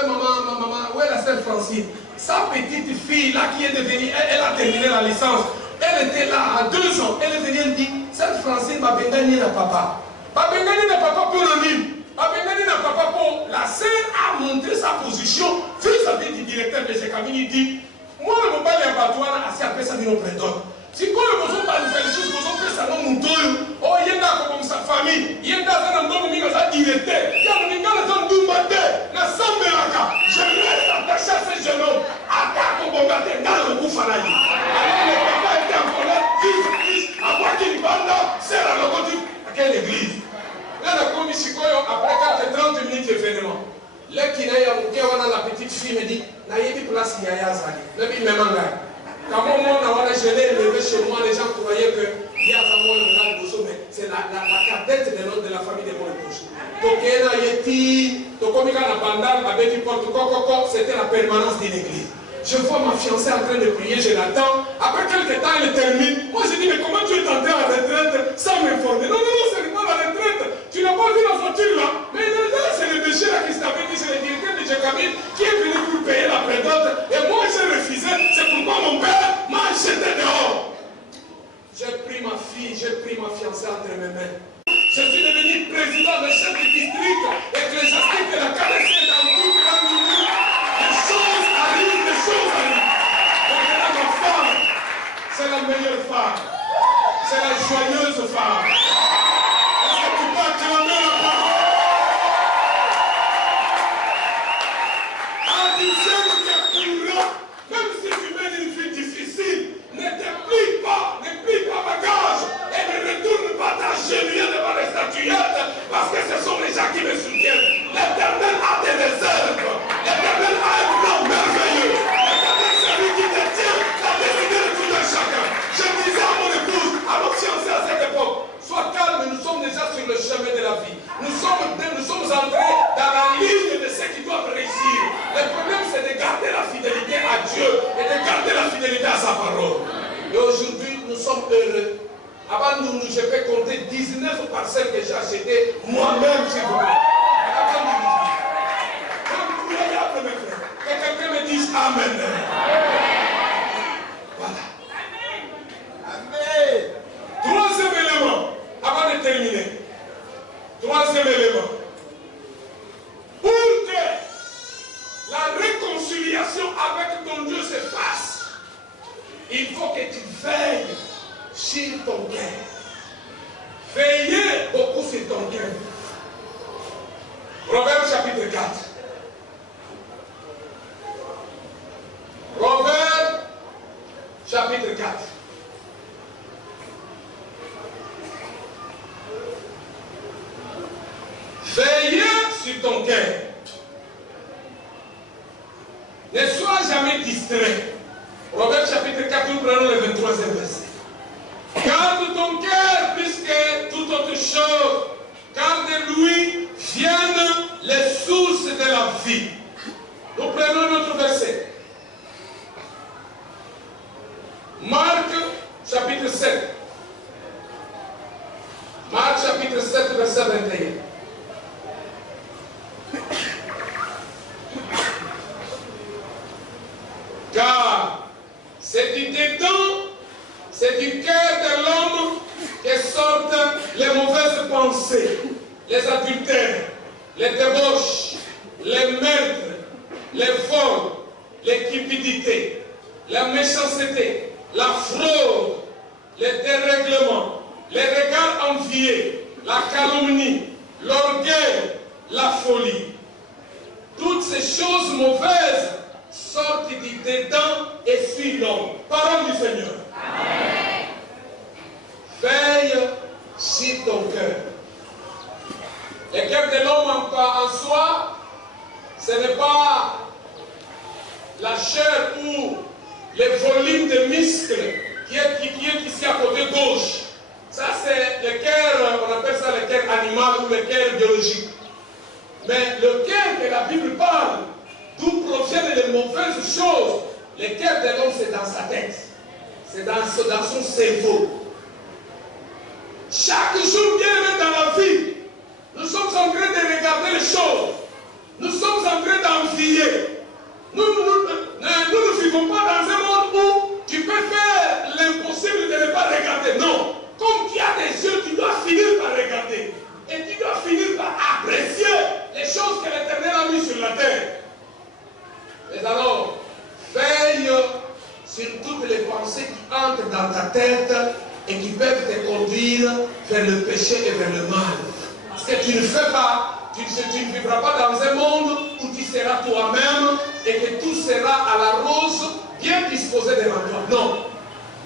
maman, où est la sœur Francine? Sa petite fille là qui est devenue, elle a terminé la licence. Elle était là à 2 ans. Elle est venue, elle dit, cette Francine m'a bengani na papa. Ma bengani na papa pour le nid. Abengani n'a pas pour la sœur a montré sa position vis-à-vis du directeur de Chekamine. Il dit, moi le mobile est abattoir assez après ça vient au prédon. Si quand le besoin pas de faire les choses, besoin faire ça non mon oh il y a comme sa famille, il y a un homme qui a directeur, il y a un homme qui a na samberaka. Je reste attaché à ce jeune homme. Attaque au bombardier dans le Boufanaï. Alors le papa était en colère, fils, à quoi qu'il banda, c'est la locomotive à quelle église? Après 30 minutes d'événement, là qui la petite fille me dit, Naïbi place Yayazali, Nabi Memanga. Quand moi je l'ai élevé chez moi, les gens croyaient que Yazamo le Bosso, mais c'est la cadette de la famille de mon épouse. Donc c'était la permanence d'une église. Je vois ma fiancée en train de prier, je l'attends. Après quelques temps, elle termine. Moi, je dis, mais comment tu es entré à la retraite sans m'informer? Non, c'est pas la retraite. Tu n'as pas vu la voiture là? Mais là, c'est le déchet là qui s'appelle, c'est le directeur de Chekamine qui est venu pour payer la prédente. Et moi, j'ai refusé. C'est pourquoi mon père m'a jeté dehors. J'ai pris ma fille, j'ai pris ma fiancée entre mes mains. Je suis devenu président de chef de district ecclésiastique de la caresse dans toute la minute. Les choses arrivent. Maintenant, ma femme, c'est la meilleure femme. C'est la joyeuse femme. Est-ce que tu peux acclamer la parole? En disant que pour même si tu mènes une vie difficile, ne te plie pas bagage et ne retourne pas ta genouille devant les statuettes parce que ce sont les gens qui me soutiennent. L'Éternel a des réserves. L'Éternel a un plan merveilleux. L'Éternel, c'est lui qui te tient la destinée de tout un chacun. Je disais à mon épouse, à notre fiancée à cette époque, sois calme, nous sommes déjà sur le chemin de la vie. Nous sommes entrés dans la ligne de ceux qui doivent réussir. Le problème, c'est de garder la fidélité à Dieu et de garder la fidélité à sa parole. Et aujourd'hui, nous sommes heureux. Avant nous, je peux compter 19 parcelles que j'ai achetées moi-même, s'il vous plaît. Avant nous, incroyable, mes frères. Que quelqu'un me dise Amen. Voilà. sur ton cœur. Veillez beaucoup sur ton cœur. Proverbe chapitre 4. Proverbe chapitre 4. Veillez sur ton cœur. Ne sois jamais distrait. Proverbe chapitre 4, nous prenons le 23e verset. Garde ton cœur plus que toute autre chose, car de lui viennent les sources de la vie. Nous prenons notre verset. Marc chapitre 7. Marc chapitre 7, verset 21. Car c'est du dedans, c'est du cœur de l'homme que sortent les mauvaises pensées, les adultères, les débauches, les meurtres, les vols, les cupidités, la méchanceté, la fraude, les dérèglements, les regards enviés, la calomnie, l'orgueil, la folie. Toutes ces choses mauvaises sortent du dedans et suivent l'homme. Parole du Seigneur. Amen. Veille sur ton cœur. Le cœur de l'homme en soi, ce n'est pas la chair ou les volumes de muscles qui est ici à côté gauche. Ça c'est le cœur, on appelle ça le cœur animal ou le cœur biologique. Mais le cœur que la Bible parle, d'où proviennent les mauvaises choses, le cœur de l'homme c'est dans sa tête. C'est dans son cerveau. Chaque jour bien dans la vie, nous sommes en train de regarder les choses. Nous sommes en train d'envier. Nous ne vivons pas dans un monde où tu peux faire l'impossible de ne pas regarder. Non. Comme tu as des yeux, tu dois finir par regarder. Et tu dois finir par apprécier les choses que l'Éternel a mises sur la terre. Mais alors, veille sur toutes les pensées qui entrent dans ta tête et qui peuvent te conduire vers le péché et vers le mal. Parce que tu ne fais pas, tu ne vivras pas dans un monde où tu seras toi-même et que tout sera à la rose, bien disposé devant toi. Non.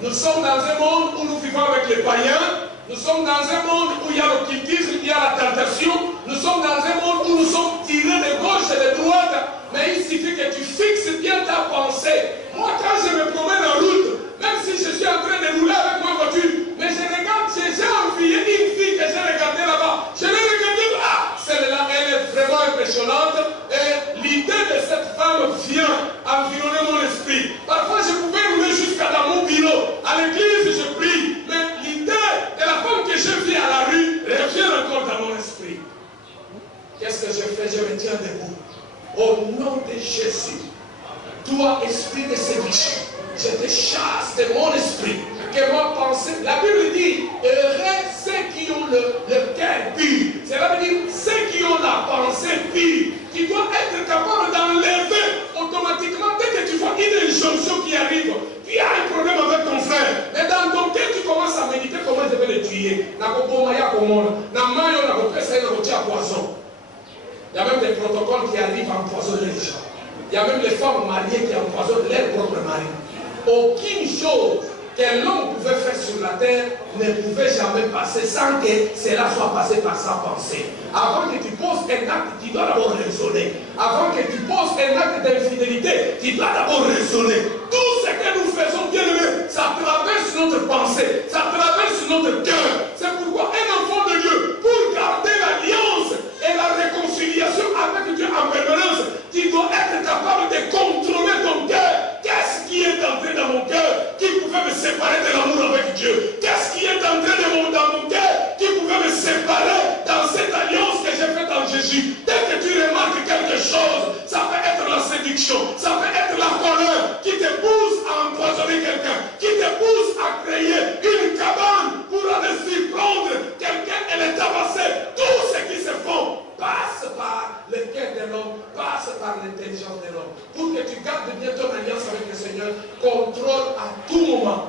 Nous sommes dans un monde où nous vivons avec les païens. Nous sommes dans un monde où il y a l'occultisme, il y a la tentation. Nous sommes dans un monde où nous sommes tirés de gauche et de droite. Mais il suffit que tu fixes bien ta pensée. Moi, quand je me promène en route, même si je suis en train de rouler avec ma voiture, mais je regarde, j'ai envié une fille que j'ai regardée là-bas. Je l'ai regardée, ah, celle-là, elle est vraiment impressionnante. Et l'idée de cette femme vient environner mon esprit. Parfois, je pouvais rouler jusqu'à dans mon bureau. À l'église, je prie. Mais l'idée de la femme que je vis à la rue revient encore dans mon esprit. Qu'est-ce que je fais? Je me tiens debout. Au nom de Jésus, toi, esprit de séduction, je te chasse de mon esprit. Que ma pensée, la Bible dit, heureux ceux qui ont le cœur pur. Cela veut dire ceux qui ont la pensée pure. Tu dois être capable d'enlever automatiquement dès que tu vois une injonction qui arrive. Tu as un problème avec ton frère. Mais dans ton cœur, tu commences à méditer comment je vais le tuer. Il y a même des protocoles qui arrivent à empoisonner les gens. Il y a même les femmes mariées qui empoisonnent leur propre mari. Aucune chose que l'homme pouvait faire sur la terre ne pouvait jamais passer sans que cela soit passé par sa pensée. Avant que tu poses un acte, tu dois d'abord raisonner. Avant que tu poses un acte d'infidélité, tu dois d'abord raisonner. Tout ce que nous faisons, bien aimé, ça traverse notre pensée, ça traverse notre cœur. C'est pourquoi un enfant de Dieu, pour garder l'alliance et la réconciliation avec Dieu en permanence, tu dois être capable de contrôler ton cœur. Qu'est-ce qui est entré dans mon cœur qui pouvait me séparer de l'amour avec Dieu? Qu'est-ce qui est entré dans mon cœur qui pouvait me séparer dans cette alliance que j'ai faite en Jésus? Dès que tu remarques quelque chose, ça peut être la séduction, ça peut être la colère qui te pousse à empoisonner quelqu'un, qui te pousse à créer une cabane pour aller surprendre quelqu'un et le tabasser. Tout ce qui se font passe par le cœur de l'homme, passe par l'intelligence de l'homme. Pour que tu gardes bien ton alliance avec le Seigneur, contrôle à tout moment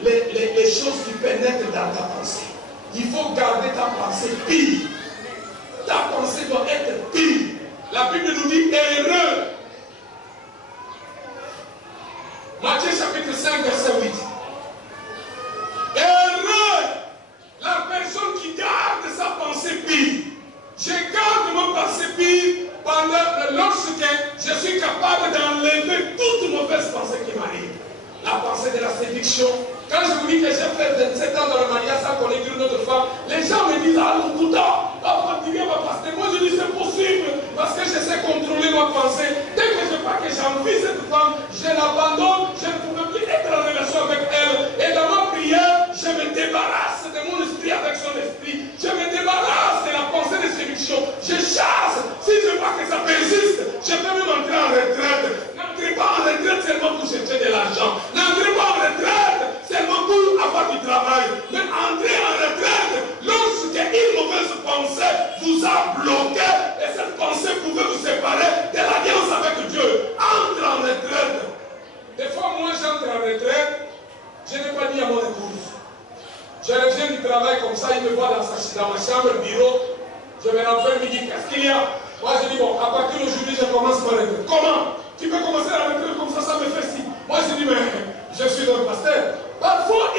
les les choses qui pénètrent dans ta pensée. Il faut garder ta pensée pure. Ta pensée doit être pure. La Bible nous dit heureux. Matthieu chapitre 5, verset 8. Heureux la personne qui garde sa pensée pure. Je garde ma pensée pure lorsque je suis capable d'enlever toute mauvaise pensée qui m'arrive. La pensée de la séduction. Quand je vous dis que j'ai fait 27 ans dans le mariage sans connaître une autre femme, les gens me disent, ah, le couteau, moi je dis c'est possible, parce que je sais contrôler ma pensée. Dès que je vois que j'envie cette femme, je l'abandonne, je ne pouvais plus être en relation avec elle. Et dans ma prière, je me débarrasse de mon esprit avec son esprit. Je me débarrasse de la pensée de séduction. Je chasse. Si je vois que ça persiste, je peux même entrer en retraite. N'entrez pas en retraite seulement pour chercher de l'argent. N'entrez pas en retraite seulement pour avoir du travail. Mais entrez en retraite lorsque une mauvaise pensée vous a bloqué et cette pensée pouvait vous séparer de l'alliance avec Dieu. Entre en retraite. Des fois, moi, j'entre en retraite, je n'ai pas dit à mon épouse. Je reviens du travail comme ça, il me voit dans ma chambre, bureau. Je me rappelle, il me dit, qu'est-ce qu'il y a? Moi, je dis, bon, à partir d'aujourd'hui, je commence ma retraite. Comment? Tu peux commencer la retraite comme ça me fait si. Moi, je dis, mais je suis un pasteur. Parfois,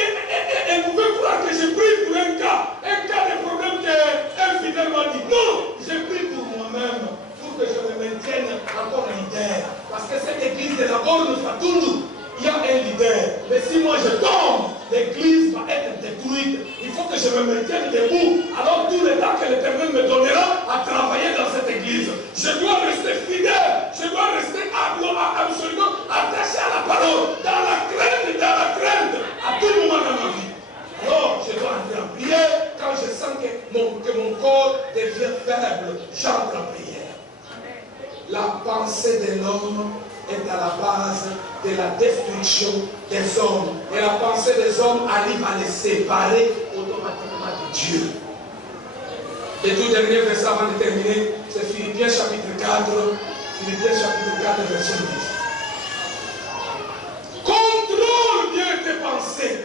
elle pouvait croire que j'ai pris pour un cas de problème qu'un fidèle m'a dit. Non, j'ai pris pour moi-même, pour que je me maintienne encore leader. Parce que cette église de la borne Fatoundou, il y a un leader. Mais si moi je tombe, l'église va être détruite. Il faut que je me maintienne debout. Alors tout le temps que l'Éternel me donnera à travailler dans cette église, je dois rester fidèle. Je dois rester absolument attaché à la parole. Dans la crainte, à tout moment dans ma vie. Alors je dois entrer en prière. Quand je sens que mon corps devient faible, j'entre en prière. La pensée de l'homme est à la base de la destruction des hommes. Et la pensée des hommes arrive à les séparer automatiquement de Dieu. Et tout dernier verset avant de terminer, c'est Philippiens chapitre 4, Philippiens chapitre 4, verset 10. Contrôle bien tes pensées.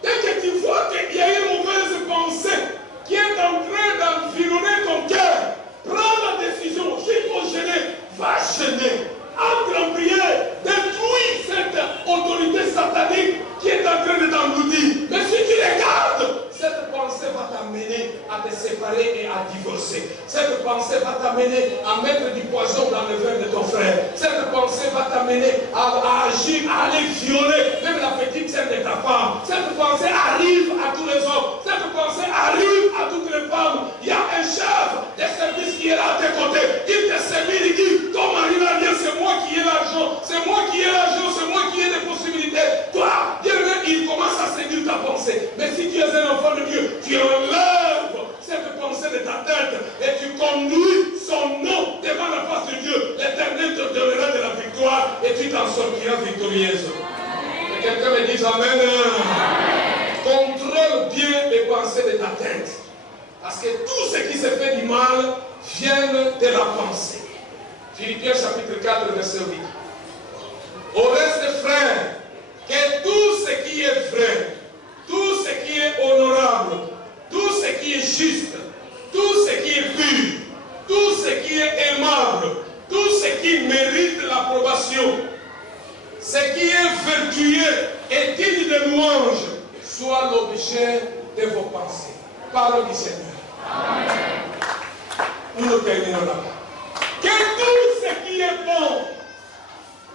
Dès que tu vois qu'il y a une mauvaise pensée qui est en train d'environner ton cœur, prends la décision. S'il faut gêner, va gêner. Entre en prière, détruis cette autorité satanique qui est en train de t'engloutir. Mais si tu regardes, cette pensée va t'amener à te séparer et à divorcer. Cette pensée va t'amener à mettre du poison dans le verre de ton frère. Cette pensée va t'amener à agir, à aller violer même la petite sœur de ta femme. Cette pensée arrive à tous les hommes. Cette pensée arrive à toutes les femmes. Il y a un chef de service qui est là à tes côtés. Il te sévit, il dit, ton mari n'a rien, c'est moi qui ai l'argent. C'est moi qui ai l'argent, c'est moi qui ai des possibilités. Toi, il commence à séduire ta pensée. Mais si tu es un enfant de Dieu, tu enlèves cette pensée de ta tête et tu conduis son nom devant la face de Dieu. L'Éternel te donnera de la victoire et tu t'en sortiras victorieuse. Et quelqu'un me dise Amen. Amen. Contrôle bien les pensées de ta tête. Parce que tout ce qui se fait du mal vient de la pensée. Philippiens chapitre 4, verset 8. Au reste, frères, que tout ce qui est vrai, tout ce qui est honorable, tout ce qui est juste, tout ce qui est pur, tout ce qui est aimable, tout ce qui mérite l'approbation, ce qui est vertueux et digne de louange, soit l'objet de vos pensées. Parole du Seigneur. Amen. Nous terminons là. Que tout ce qui est bon.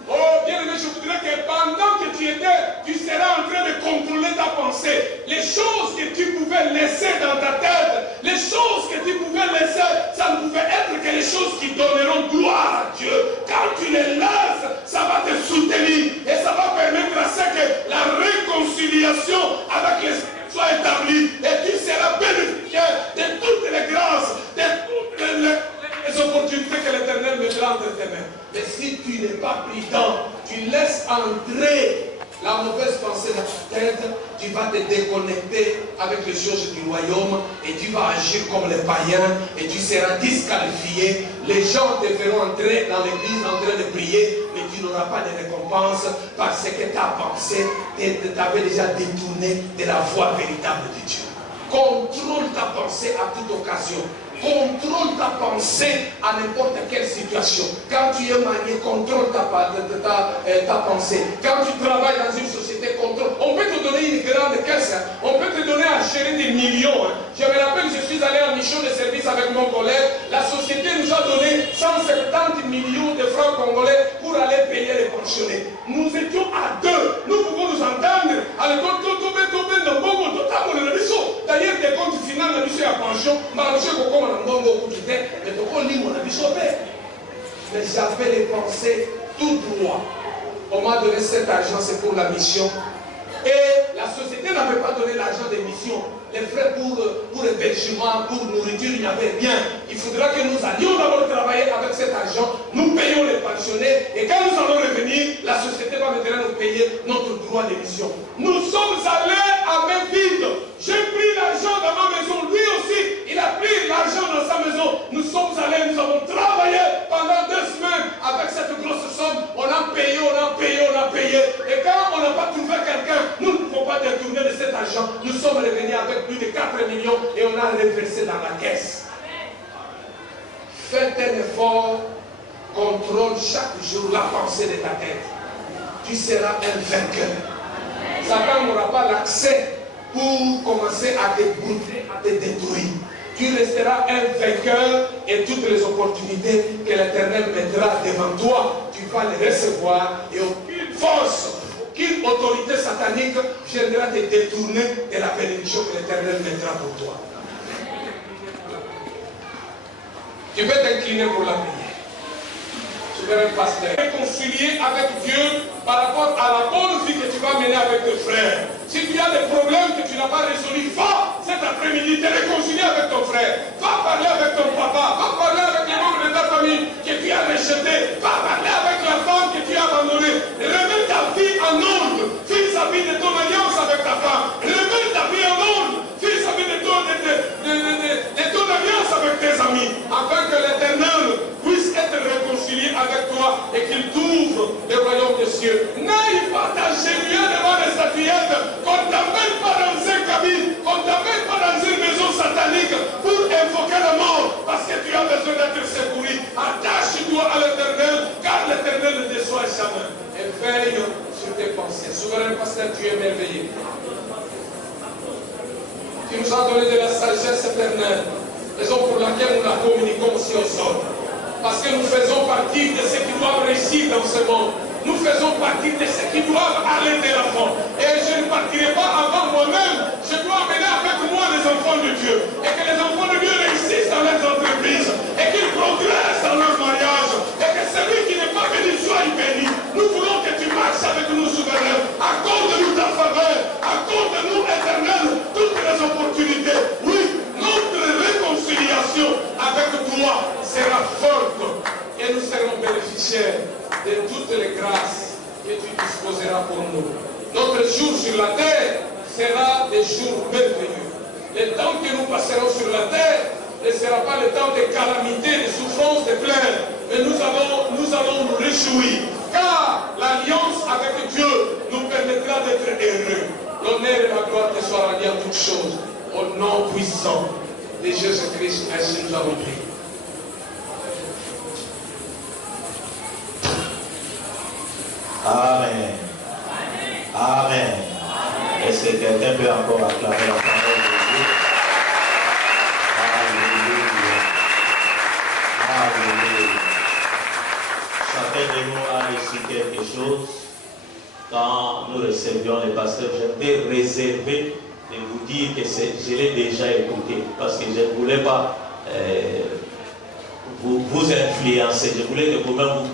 Oh, bien aimé, je voudrais que pendant que tu seras en train de contrôler ta pensée, les choses que tu pouvais laisser dans ta tête, les choses que tu pouvais laisser, ça ne pouvait être que les choses qui donneront gloire à Dieu. Quand tu les laisses, ça va te soutenir et ça va permettre à ce que la réconciliation avec les soit établie et tu seras bénéficiaire de toutes les grâces, de toutes les opportunités que l'Éternel mettra entre tes mains. Mais si tu n'es pas prudent, tu laisses entrer la mauvaise pensée dans ta tête, tu vas te déconnecter avec les choses du royaume et tu vas agir comme les païens et tu seras disqualifié. Les gens te verront entrer dans l'église en train de prier, mais tu n'auras pas de récompense parce que ta pensée t'avait déjà détourné de la voie véritable de Dieu. Contrôle ta pensée à toute occasion. Contrôle ta pensée à n'importe quelle situation. Quand tu es marié, contrôle ta pensée. Quand tu travailles dans une société, contrôle. On peut te donner une grande caisse. On peut te donner à gérer des millions. Je me rappelle, je suis allé en mission de service avec mon collègue. La société nous a donné 170 millions de francs congolais pour aller payer les pensionnés. Nous étions à deux. Nous pouvons nous entendre. D'ailleurs, des comptes finaux de monsieur à pension, mais j'avais les pensées tout droit. On m'a donné cet argent, c'est pour la mission. Et la société n'avait pas donné l'argent des missions. Les frais pour hébergement, pour nourriture, il n'y avait rien. Il faudra que nous allions d'abord travailler avec cet argent. Nous payons les pensionnés. Et quand nous allons revenir, la société va maintenant nous payer notre droit d'émission. Nous sommes allés à main vide. J'ai pris l'argent dans ma maison. Lui aussi, il a pris l'argent dans sa maison. Nous sommes allés, nous avons travaillé pendant 2 semaines avec cette grosse somme. On a payé, on a payé, on a payé. Et quand on n'a pas trouvé quelqu'un, nous ne pouvons pas détourner de cet argent. Nous sommes revenus avec plus de 4 millions et on a reversé dans la caisse. Faites un effort, contrôle chaque jour la pensée de ta tête. Tu seras un vainqueur. Satan n'aura pas l'accès pour commencer à te brûler, à te détruire. Tu resteras un vainqueur et toutes les opportunités que l'Éternel mettra devant toi, tu vas les recevoir et aucune force, aucune autorité satanique viendra te détourner de la bénédiction que l'Éternel mettra pour toi. Tu peux t'incliner pour la prière. Réconcilier avec Dieu par rapport à la bonne vie que tu vas mener avec tes frères. Si tu as des problèmes que tu n'as pas résolus, va cet après-midi te réconcilier avec ton frère. Va parler avec ton papa. Va parler avec les membres de ta famille que tu as rejetés. Va parler avec la femme que tu as abandonnée. Remets ta vie en ordre. Vis-à-vis de ton alliance avec ta femme. Remets ta vie en ordre. Vis-à-vis de ton alliance avec tes amis. Afin que l'Éternel puisse être réconcilié avec toi et qu'il t'ouvre le royaume des cieux. N'aille pas t'agenouiller devant les statuettes, qu'on ne t'amène pas dans un cabine, qu'on ne t'amène pas dans une maison satanique pour invoquer la mort, parce que tu as besoin d'être secouru. Attache-toi à l'Éternel, car l'Éternel ne déçoit jamais. Et veille sur tes pensées. Souverain pasteur, tu es merveilleux. Tu nous as donné de la sagesse éternelle, raison pour laquelle nous la communiquons aussi au sol. Parce que nous faisons partie de ceux qui doivent réussir dans ce monde. Nous faisons partie de ceux qui doivent aller de l'avant. Et je ne partirai pas avant moi-même. Je dois amener avec moi les enfants de Dieu. Et que les enfants de Dieu réussissent dans leurs entreprises. Et qu'ils progressent dans leur mariage. Et que celui qui n'est pas béni soit béni. Nous voulons que tu marches avec nous, souverain. Accorde-nous ta faveur. Accorde-nous, éternel, toutes les opportunités. Oui, notre réconciliation avec toi sera forte et nous serons bénéficiaires de toutes les grâces que tu disposeras pour nous. Notre jour sur la terre sera des jours merveilleux. Le temps que nous passerons sur la terre ne sera pas le temps de calamité, de souffrance, de pleurs, mais nous allons nous réjouir, car l'alliance avec Dieu nous permettra d'être heureux. L'honneur et la gloire te soient rendus à toutes choses. Au nom puissant de Jésus-Christ, ainsi nous avons prié. Amen. Amen. Est-ce que quelqu'un peut encore acclamer la parole de Dieu? Alléluia. Alléluia. Chacun de nous a reçu quelque chose. Quand nous recevions les pasteurs, j'étais réservé de vous dire que je l'ai déjà écouté. Parce que je ne voulais pas vous influencer. Je voulais que vous-même vous